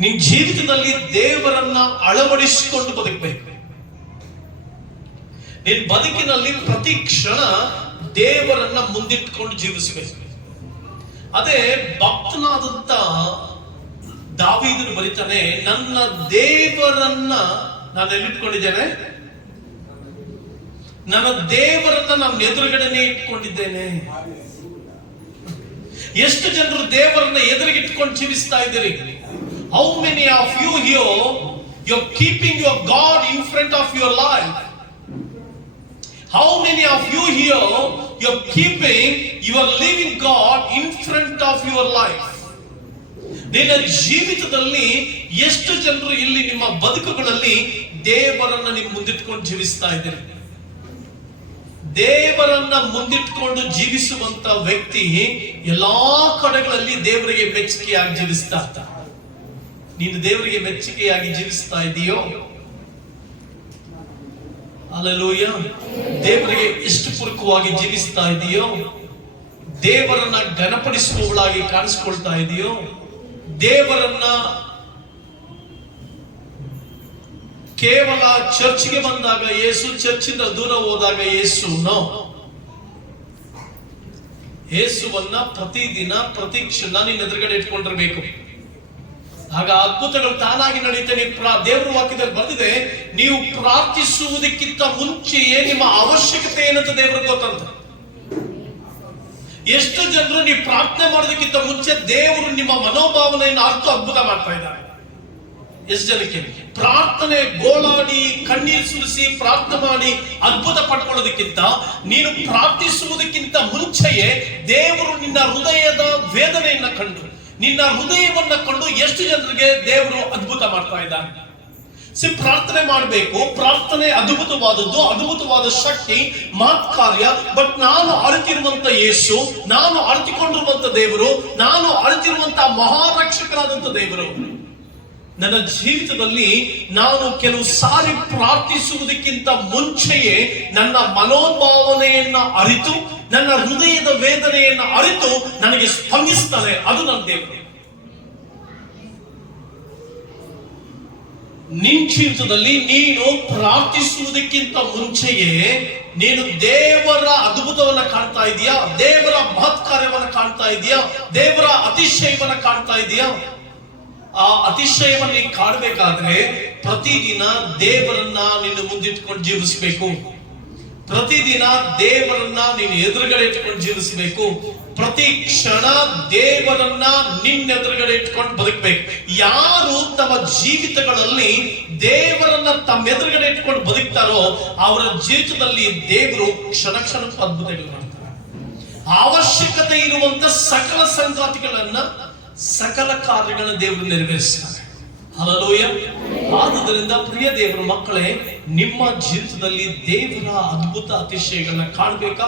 ನಿನ್ನ ಜೀವಿತದಲ್ಲಿ ದೇವರನ್ನ ಅಳವಡಿಸಿಕೊಂಡು ಬದುಕಬೇಕು. ನಿನ್ನ ಬದುಕಿನಲ್ಲಿ ಪ್ರತಿ ಕ್ಷಣ ದೇವರನ್ನ ಮುಂದಿಟ್ಕೊಂಡು ಜೀವಿಸಬೇಕು. ಅದೇ ಭಕ್ತನಾದಂತ ದಾವೀದನು ಬರೀತಾನೆ, ನನ್ನ ದೇವರನ್ನ ನಾನು ಎಲ್ಲಿಟ್ಕೊಂಡಿದ್ದೇನೆ? ನನ್ನ ದೇವರನ್ನ ನನ್ನ ಎದುರುಗಡೆನೆ ಇಟ್ಕೊಂಡಿದ್ದೇನೆ. ಎಷ್ಟು ಜನರು ದೇವರನ್ನ ಎದುರಿಗಿಟ್ಕೊಂಡು ಜೀವಿಸ್ತಾ ಇದ್ದೀರಿ? How many of you here you are keeping your God in front of your life? How many of you here you're keeping your living God in front of your life? ನಿನ್ನ ಜೀವಿತದಲ್ಲಿ ಎಷ್ಟು ಜನರು ಇಲ್ಲಿ ನಿಮ್ಮ ಬದುಕುಗಳಲ್ಲಿ ದೇವರನ್ನ ನಿಮ್ಮ ಮುಂದಿಟ್ಕೊಂಡು ಜೀವಿಸ್ತಾ ಇದ್ದೀರಿ? ದೇವರನ್ನ ಮುಂದಿಟ್ಕೊಂಡು ಜೀವಿಸುವಂತ ವ್ಯಕ್ತಿ ಎಲ್ಲಾ ಕಡೆಗಳಲ್ಲಿ ದೇವರಿಗೆ ಮೆಚ್ಚುಗೆಯಾಗಿ ಜೀವಿಸ್ತಾ ಇರ್ತಾರೆ. ನೀನು ದೇವರಿಗೆ ಮೆಚ್ಚುಗೆಯಾಗಿ ಜೀವಿಸ್ತಾ ಇದೆಯೋ? ಹಲ್ಲೆಲೂಯಾ. ದೇವರಿಗೆ ಎಷ್ಟು ಪೂರಕವಾಗಿ ಜೀವಿಸ್ತಾ ಇದೆಯೋ? ದೇವರನ್ನ ಘನಪಡಿಸುವವಳಾಗಿ ಕಾಣಿಸ್ಕೊಳ್ತಾ ಇದೆಯೋ? ದೇವರನ್ನ ಕೇವಲ ಚರ್ಚ್ಗೆ ಬಂದಾಗ ಯೇಸು, ಚರ್ಚಿಂದ ದೂರ ಹೋದಾಗ ಯೇಸು? ನೋ. ಯೇಸುವನ್ನ ಪ್ರತಿದಿನ ಪ್ರತಿ ಕ್ಷಣ ನಿನ್ನ ಎದುರುಗಡೆ ಇಟ್ಕೊಂಡಿರ್ಬೇಕು. ಆಗ ಅದ್ಭುತಗಳು ತಾನಾಗಿ ನಡೆಯುತ್ತೆ. ದೇವರ ವಾಕ್ಯದಲ್ಲಿ ಬಂದಿದೆ, ನೀವು ಪ್ರಾರ್ಥಿಸುವುದಕ್ಕಿಂತ ಮುಂಚೆಯೇ ನಿಮ್ಮ ಅವಶ್ಯಕತೆ ಏನಂತ ದೇವರಿಗೆ ಗೊತ್ತಂತ. ಎಷ್ಟು ಜನರು ನೀವು ಪ್ರಾರ್ಥನೆ ಮಾಡೋದಕ್ಕಿಂತ ಮುಂಚೆ ದೇವರು ನಿಮ್ಮ ಮನೋಭಾವನೆಯನ್ನು ಅರ್ಥ ಅದ್ಭುತ ಮಾಡ್ತಾ ಇದ್ದಾರೆ? ಎಷ್ಟು ಜನಕ್ಕೆ ಪ್ರಾರ್ಥನೆ ಗೋಳಾಡಿ ಕಣ್ಣೀರು ಸುರಿಸಿ ಪ್ರಾರ್ಥನೆ ಮಾಡಿ ಅದ್ಭುತ ಪಡ್ಕೊಳ್ಳೋದಕ್ಕಿಂತ ನೀನು ಪ್ರಾರ್ಥಿಸುವುದಕ್ಕಿಂತ ಮುಂಚೆಯೇ ದೇವರು ನಿನ್ನ ಹೃದಯದ ವೇದನೆಯನ್ನ ಕಂಡು, ನಿನ್ನ ಹೃದಯವನ್ನ ಕಂಡು ಎಷ್ಟು ಜನರಿಗೆ ದೇವರು ಅದ್ಭುತ ಮಾಡ್ತಾ ಇದ್ದಾನೆ. ಪ್ರಾರ್ಥನೆ ಮಾಡಬೇಕು. ಪ್ರಾರ್ಥನೆ ಅದ್ಭುತವಾದದ್ದು, ಅದ್ಭುತವಾದ ಶಕ್ತಿ, ಮಾತ್ ಕಾರ್ಯ. ಬಟ್ ನಾನು ಅರಿತಿರುವಂತ ಯೇಸು, ನಾನು ಅರಿತುಕೊಂಡಿರುವಂತ ದೇವರು, ನಾನು ಅರಿತಿರುವಂತ ಮಹಾರಕ್ಷಕರಾದಂತ ದೇವರು ನನ್ನ ಜೀವಿತದಲ್ಲಿ ನಾನು ಕೆಲವು ಸಾರಿ ಪ್ರಾರ್ಥಿಸುವುದಕ್ಕಿಂತ ಮುಂಚೆಯೇ ನನ್ನ ಮನೋಭಾವನೆಯನ್ನ ಅರಿತು, ನನ್ನ ಹೃದಯದ ವೇದನೆಯನ್ನ ಅರಿತು ನನಗೆ ಸ್ಪಂದಿಸ್ತಾನೆ. ಅದು ನನ್ನ ದೇವರು. ನಿನ್ನ ಜೀವಿತದಲ್ಲಿ ನೀನು ಪ್ರಾರ್ಥಿಸುವುದಕ್ಕಿಂತ ಮುಂಚೆಯೇ ನೀನು ದೇವರ ಅದ್ಭುತವನ್ನ ಕಾಣ್ತಾ ಇದೆಯಾ? ದೇವರ ಮಹತ್ ಕಾರ್ಯವನ್ನ ಕಾಣ್ತಾ ಇದೆಯಾ? ದೇವರ ಅತಿಶಯವನ್ನ ಕಾಣ್ತಾ ಇದೆಯಾ? ಆ ಅತಿಶಯವನ್ನು ನೀನು ಕಾಣಬೇಕಾದ್ರೆ ಪ್ರತಿದಿನ ದೇವರನ್ನ ನಿನ್ನ ಮುಂದಿಟ್ಕೊಂಡು ಜೀವಿಸಬೇಕು. ಪ್ರತಿದಿನ ದೇವರನ್ನ ನೀನು ಎದುರುಗಡೆ ಇಟ್ಕೊಂಡು ಜೀವಿಸಬೇಕು. ಪ್ರತಿ ಕ್ಷಣ ದೇವರನ್ನ ನಿನ್ನ ಎದುರುಗಡೆ ಇಟ್ಕೊಂಡು ಬದುಕಬೇಕು. ಯಾರು ತಮ್ಮ ಜೀವಿತಗಳಲ್ಲಿ ದೇವರನ್ನ ತಮ್ಮ ಎದುರುಗಡೆ ಇಟ್ಕೊಂಡು ಬದುಕ್ತಾರೋ ಅವರ ಜೀವಿತದಲ್ಲಿ ದೇವರು ಕ್ಷಣ ಕ್ಷಣಕ್ಕೂ ಅದ್ಭುತಗಳು ಮಾಡ್ತಾರೆ. ಅವಶ್ಯಕತೆ ಇರುವಂತ ಸಕಲ ಸಂಗಾತಿಗಳನ್ನ, ಸಕಲ ಕಾರ್ಯಗಳನ್ನ ದೇವರು ನೆರವೇರಿಸ್ತಾರೆ. ಹಲ್ಲೆಲೂಯಾ. ಆದುದರಿಂದ ಪ್ರಿಯ ದೇವರ ಮಕ್ಕಳೇ, ನಿಮ್ಮ ಜೀವಿತದಲ್ಲಿ ದೇವರ ಅದ್ಭುತ ಅತಿಶಯಗಳನ್ನ ಕಾಣಬೇಕಾ?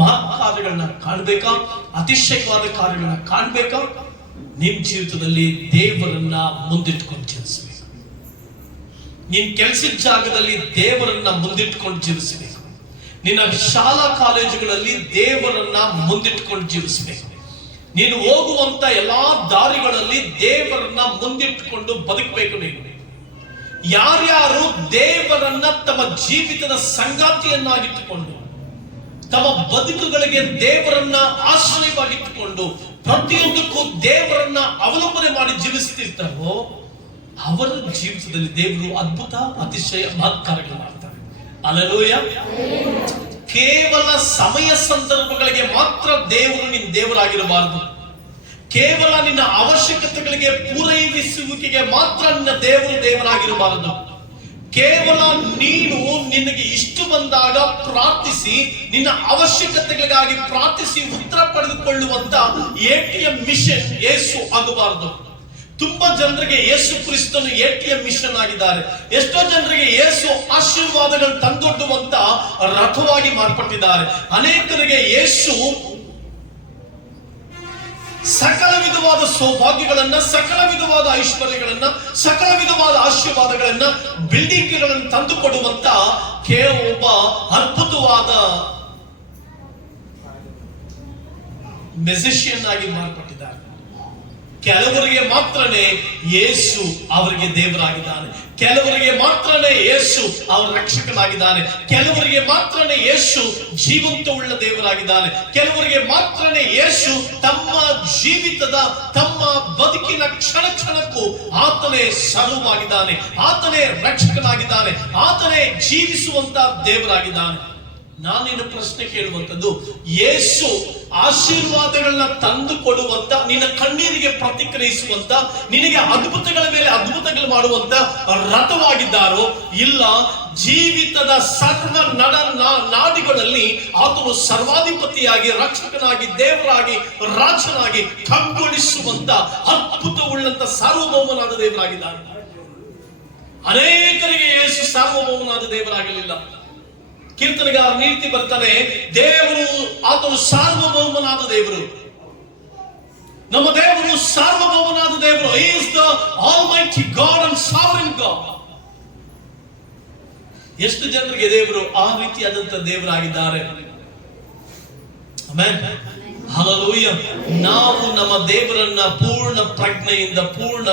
ಮಹತ್ ಕಾರ್ಯಗಳನ್ನ ಕಾಣಬೇಕಾ? ಅತಿಶಯವಾದ ಕಾರ್ಯಗಳನ್ನ ಕಾಣಬೇಕಾ? ನಿಮ್ ಜೀವಿತದಲ್ಲಿ ದೇವರನ್ನ ಮುಂದಿಟ್ಕೊಂಡು ಜೀವಿಸಬೇಕು. ನಿನ್ ಕೆಲಸದ ಜಾಗದಲ್ಲಿ ದೇವರನ್ನ ಮುಂದಿಟ್ಕೊಂಡು ಜೀವಿಸಬೇಕು. ನಿನ್ನ ಶಾಲಾ ಕಾಲೇಜುಗಳಲ್ಲಿ ದೇವರನ್ನ ಮುಂದಿಟ್ಕೊಂಡು ಜೀವಿಸಬೇಕು. ನೀನು ಹೋಗುವಂತ ಎಲ್ಲಾ ದಾರಿಗಳಲ್ಲಿ ದೇವರನ್ನ ಮುಂದಿಟ್ಟುಕೊಂಡು ಬದುಕಬೇಕು. ನೀನು ಯಾರ್ಯಾರು ದೇವರನ್ನ ತಮ್ಮ ಜೀವಿತದ ಸಂಗಾತಿಯನ್ನಾಗಿಟ್ಟುಕೊಂಡು, ತಮ್ಮ ಬದುಕುಗಳಿಗೆ ದೇವರನ್ನ ಆಶ್ರಯವಾಗಿಟ್ಟುಕೊಂಡು, ಪ್ರತಿಯೊಂದಕ್ಕೂ ದೇವರನ್ನ ಅವಲಂಬನೆ ಮಾಡಿ ಜೀವಿಸ್ತಿರ್ತಾರೋ ಅವರ ಜೀವಿತದಲ್ಲಿ ದೇವರು ಅದ್ಭುತ ಅತಿಶಯ ಮಹತ್ಕಾರಗಳು ಮಾಡ್ತಾರೆ. ಹಲ್ಲೆಲೂಯಾ. ಕೇವಲ ಸಮಯ ಸಂದರ್ಭಗಳಿಗೆ ಮಾತ್ರ ದೇವರು ನಿನ್ನ ದೇವರಾಗಿರಬಾರದು. ಕೇವಲ ನಿನ್ನ ಅವಶ್ಯಕತೆಗಳಿಗೆ ಪೂರೈಸುವಿಕೆಗೆ ಮಾತ್ರ ನಿನ್ನ ದೇವರಾಗಿರಬಾರದು. ಕೇವಲ ನೀನು ನಿನಗೆ ಇಷ್ಟು ಬಂದಾಗ ಪ್ರಾರ್ಥಿಸಿ, ನಿನ್ನ ಅವಶ್ಯಕತೆಗಳಿಗಾಗಿ ಪ್ರಾರ್ಥಿಸಿ ಉತ್ತರ ಪಡೆದುಕೊಳ್ಳುವಂತ ATM ಮಿಷನ್ ಯೇಸು ಆಗಬಾರದು. ತುಂಬಾ ಜನರಿಗೆ ಯೇಸು ಕ್ರಿಸ್ತನು ATM ಮಿಷನ್ ಆಗಿದ್ದಾರೆ. ಎಷ್ಟೋ ಜನರಿಗೆ ಯೇಸು ಆಶೀರ್ವಾದಗಳನ್ನು ತಂದೊಡ್ಡುವಂತ ರಥವಾಗಿ ಮಾರ್ಪಟ್ಟಿದ್ದಾರೆ. ಅನೇಕರಿಗೆ ಯೇಸು ಸಕಲ ವಿಧವಾದ ಸೌಭಾಗ್ಯಗಳನ್ನ, ಸಕಲ ವಿಧವಾದ ಐಶ್ವರ್ಯಗಳನ್ನ, ಸಕಲ ವಿಧವಾದ ಆಶೀರ್ವಾದಗಳನ್ನ, ಬಿಲ್ಡಿಂಗ್ಗಳನ್ನು ತಂದುಕೊಡುವಂತ ಒಬ್ಬ ಅದ್ಭುತವಾದ ಮೆಜಿಷಿಯನ್ ಆಗಿ ಮಾರ್ಪಟ್ಟಿದ್ದಾರೆ. ಕೆಲವರಿಗೆ ಮಾತ್ರನೇ ಯೇಸು ಅವರಿಗೆ ದೇವರಾಗಿದ್ದಾನೆ, ಕೆಲವರಿಗೆ ಮಾತ್ರನೇ ಯೇಸು ಅವರ ರಕ್ಷಕನಾಗಿದ್ದಾನೆ, ಕೆಲವರಿಗೆ ಮಾತ್ರನೇ ಯೇಸು ಜೀವಂತವುಳ್ಳ ದೇವರಾಗಿದ್ದಾನೆ, ಕೆಲವರಿಗೆ ಮಾತ್ರನೇ ಯೇಸು ತಮ್ಮ ಜೀವಿತದ ತಮ್ಮ ಬದುಕಿನ ಕ್ಷಣ ಕ್ಷಣಕ್ಕೂ ಆತನೇ ಸರ್ವವಾಗಿದ್ದಾನೆ, ಆತನೇ ರಕ್ಷಕನಾಗಿದ್ದಾನೆ, ಆತನೇ ಜೀವಿಸುವಂತ ದೇವರಾಗಿದ್ದಾನೆ. ನಾನಿನ್ನು ಪ್ರಶ್ನೆ ಕೇಳುವಂಥದ್ದು, ಯೇಸು ಆಶೀರ್ವಾದಗಳನ್ನ ತಂದು ಕೊಡುವಂತ, ನಿನ್ನ ಕಣ್ಣೀರಿಗೆ ಪ್ರತಿಕ್ರಿಯಿಸುವಂತ, ನಿನಗೆ ಅದ್ಭುತಗಳ ಮೇಲೆ ಅದ್ಭುತಗಳು ಮಾಡುವಂತ ರಥವಾಗಿದ್ದಾರೋ, ಇಲ್ಲ ಜೀವಿತದ ಸರ್ವ ನಾಡಿಗಳಲ್ಲಿ ಆತನು ಸರ್ವಾಧಿಪತಿಯಾಗಿ, ರಕ್ಷಕನಾಗಿ, ದೇವರಾಗಿ, ರಾಜನಾಗಿ ಕಂಗೊಳಿಸುವಂತ ಅದ್ಭುತವುಳ್ಳಂತ ಸಾರ್ವಭೌಮನಾದ ದೇವರಾಗಿದ್ದಾನೆ. ಅನೇಕರಿಗೆ ಯೇಸು ಸಾರ್ವಭೌಮನಾದ ದೇವರಾಗಲಿಲ್ಲ. ಕೀರ್ತನೆಗಾರ ನೀತಿ ಬರ್ತಾನೆ, ದೇವರು ಆತನು ಸಾರ್ವಭೌಮನಾದ ದೇವರು. ನಮ್ಮ ದೇವರು ಸಾರ್ವಭೌಮನಾದ ದೇವರು. He is the Almighty God and Sovereign God. ಎಷ್ಟು ಜನರಿಗೆ ದೇವರು ಆ ರೀತಿಯಾದಂತ ದೇವರಾಗಿದ್ದಾರೆ? Amen, hallelujah. ನಾವು ನಮ್ಮ ದೇವರನ್ನ ಪೂರ್ಣ ಪ್ರಜ್ಞೆಯಿಂದ, ಪೂರ್ಣ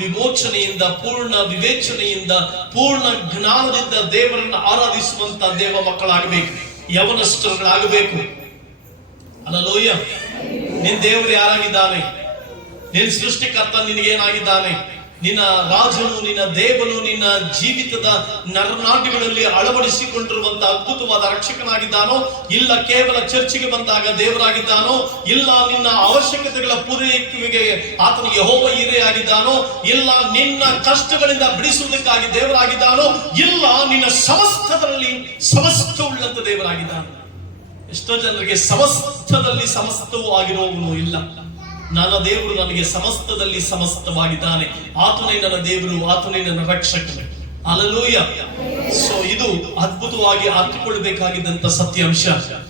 ವಿಮೋಚನೆಯಿಂದ, ಪೂರ್ಣ ವಿವೇಚನೆಯಿಂದ, ಪೂರ್ಣ ಜ್ಞಾನದಿಂದ ದೇವರನ್ನ ಆರಾಧಿಸುವಂತ ದೇವ ಮಕ್ಕಳಾಗಬೇಕು, ಯವನಸ್ಥರುಗಳಾಗಬೇಕು. ಹಲ್ಲೆಲೂಯಾ. ನಿನ್ ದೇವರು ಯಾರಾಗಿದ್ದಾನೆ? ನಿನ್ನ ಸೃಷ್ಟಿಕರ್ತ ನಿನಗೇನಾಗಿದ್ದಾನೆ? ನಿನ್ನ ರಾಜನು, ನಿನ್ನ ದೇವನು ನಿನ್ನ ಜೀವಿತದ ನರನಾಡಿಗಳಲ್ಲಿ ಅಳವಡಿಸಿಕೊಂಡಿರುವಂತ ಅದ್ಭುತವಾದ ರಕ್ಷಕನಾಗಿದ್ದಾನೋ, ಇಲ್ಲ ಕೇವಲ ಚರ್ಚಿಗೆ ಬಂದಾಗ ದೇವರಾಗಿದ್ದಾನೋ, ಇಲ್ಲ ನಿನ್ನ ಅವಶ್ಯಕತೆಗಳ ಪೂರೈಕೆಗೆ ಆತನು ಯೆಹೋವ ಈರೆಯಾಗಿದ್ದಾನೋ, ಇಲ್ಲ ನಿನ್ನ ಕಷ್ಟಗಳಿಂದ ಬಿಡಿಸುವುದಕ್ಕಾಗಿ ದೇವರಾಗಿದ್ದಾನೋ, ಇಲ್ಲ ನಿನ್ನ ಸಮಸ್ತದಲ್ಲಿ ಸಮಸ್ತವುಳ್ಳಂತ ದೇವರಾಗಿದ್ದಾನೆ. ಎಷ್ಟೋ ಜನರಿಗೆ ಸಮಸ್ತದಲ್ಲಿ ಸಮಸ್ತವೂ ಆಗಿರುವವನು ಇಲ್ಲ. ನನ್ನ ದೇವರು ನನಗೆ ಸಮಸ್ತದಲ್ಲಿ ಸಮಸ್ತವಾಗಿದ್ದಾನೆ, ಆತನೇ ನನ್ನ ದೇವರು, ಆತನೇ ನನ್ನ ರಕ್ಷಕನು. ಹಲ್ಲೆಲೂಯಾ. ಸೊ ಇದು ಅದ್ಭುತವಾಗಿ ಅರ್ಥಕೊಳ್ಳಬೇಕಾಗಿದ್ದಂತ ಸತ್ಯಾಂಶ.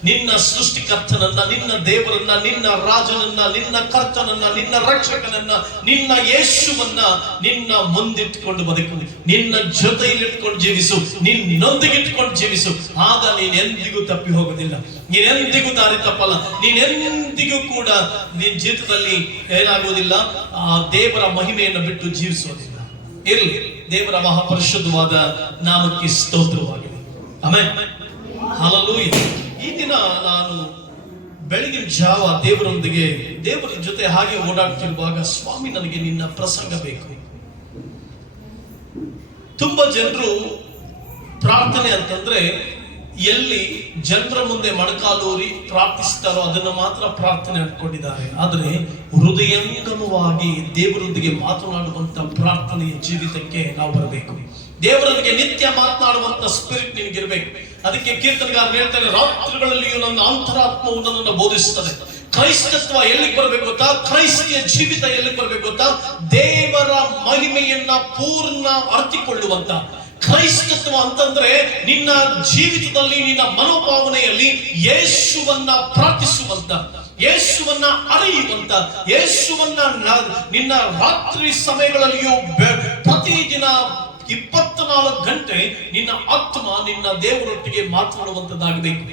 ನಿನ್ನ ಸೃಷ್ಟಿಕರ್ತನನ್ನ, ನಿನ್ನ ದೇವರನ್ನ, ನಿನ್ನ ರಾಜನನ್ನ, ನಿನ್ನ ಕರ್ತನನ್ನ, ನಿನ್ನ ರಕ್ಷಕನನ್ನ, ನಿನ್ನ ಯೇಸುವನ್ನ ನಿನ್ನ ಮುಂದಿಟ್ಟುಕೊಂಡು ಬದುಕು, ನಿನ್ನ ಜೊತೆಯಲ್ಲಿಟ್ಕೊಂಡು ಜೀವಿಸು, ನಿನ್ನೊಂದಿಗಿಟ್ಕೊಂಡು ಜೀವಿಸು. ಆಗ ನೀನೆಂದಿಗೂ ತಪ್ಪಿ ಹೋಗೋದಿಲ್ಲ, ನೀನೆಂದಿಗೂ ದಾರಿ ತಪ್ಪಲ್ಲ, ನೀನೆಂದಿಗೂ ಕೂಡ ನಿನ್ನ ಜೀವಿತದಲ್ಲಿ ಏನಾಗುವುದಿಲ್ಲ, ಆ ದೇವರ ಮಹಿಮೆಯನ್ನು ಬಿಟ್ಟು ಜೀವಿಸೋದಿಲ್ಲ. ಇರಲಿ, ದೇವರ ಮಹಾಪರಿಶುದ್ಧವಾದ ನಾಮಕ್ಕೆ ಸ್ತೋತ್ರವಾಗಲಿ. Amen, hallelujah. ಈ ದಿನ ನಾನು ಬೆಳಗಿನ ಜಾವ ದೇವರೊಂದಿಗೆ, ದೇವರ ಜೊತೆ ಹಾಗೆ ಓಡಾಡ್ತಿರುವಾಗ, ಸ್ವಾಮಿ ನನಗೆ ನಿನ್ನ ಪ್ರಸಂಗ ಬೇಕು. ತುಂಬಾ ಜನರು ಪ್ರಾರ್ಥನೆ ಅಂತಂದ್ರೆ ಎಲ್ಲಿ ಜನರ ಮುಂದೆ ಮೊಣಕಾಲೂರಿ ಪ್ರಾರ್ಥಿಸ್ತಾರೋ ಅದನ್ನು ಮಾತ್ರ ಪ್ರಾರ್ಥನೆ ಅನ್ಕೊಂಡಿದ್ದಾರೆ. ಆದರೆ ಹೃದಯಂಗಮವಾಗಿ ದೇವರೊಂದಿಗೆ ಮಾತನಾಡುವಂತ ಪ್ರಾರ್ಥನೆಯ ಜೀವಿತಕ್ಕೆ ನಾವು ಬರಬೇಕು. ದೇವರೊಂದಿಗೆ ನಿತ್ಯ ಮಾತನಾಡುವಂತ ಸ್ಪಿರಿಟ್ ನಿನಗಿರ್ಬೇಕು. ಅದಕ್ಕೆ ಕೀರ್ತನೆಗಾರ ಹೇಳ್ತಾರೆ, ರಾತ್ರಿಗಳಲ್ಲಿಯೂ ನನ್ನ ಅಂತರಾತ್ಮವು ನನ್ನನ್ನು ಬೋಧಿಸುತ್ತದೆ. ಕ್ರೈಸ್ತತ್ವ ಎಲ್ಲಿಗೆ ಬರಬೇಕು ಗೊತ್ತಾ? ಕ್ರೈಸ್ತಿಯ ಜೀವಿತ ಎಲ್ಲಿಗೆ ಬರಬೇಕು ಗೊತ್ತಾ? ದೇವರ ಮಹಿಮೆಯನ್ನ ಪೂರ್ಣ ಅರ್ಥಿಕೊಳ್ಳುವಂತ ಕ್ರೈಸ್ತತ್ವ ಅಂತಂದ್ರೆ ನಿನ್ನ ಜೀವಿತದಲ್ಲಿ, ನಿನ್ನ ಮನೋಭಾವನೆಯಲ್ಲಿ ಯೇಸುವನ್ನ ಪ್ರಾರ್ಥಿಸುವಂತ, ಯೇಸುವನ್ನ ಅರಿಯುವಂತ, ಯೇಸುವನ್ನ ನಿನ್ನ ರಾತ್ರಿ ಸಮಯಗಳಲ್ಲಿಯೂ ಪ್ರತಿದಿನ 24 ಗಂಟೆ ನಿನ್ನ ಆತ್ಮ ನಿನ್ನ ದೇವರೊಟ್ಟಿಗೆ ಮಾತನಾಡುವಂತದ್ದಾಗಬೇಕು,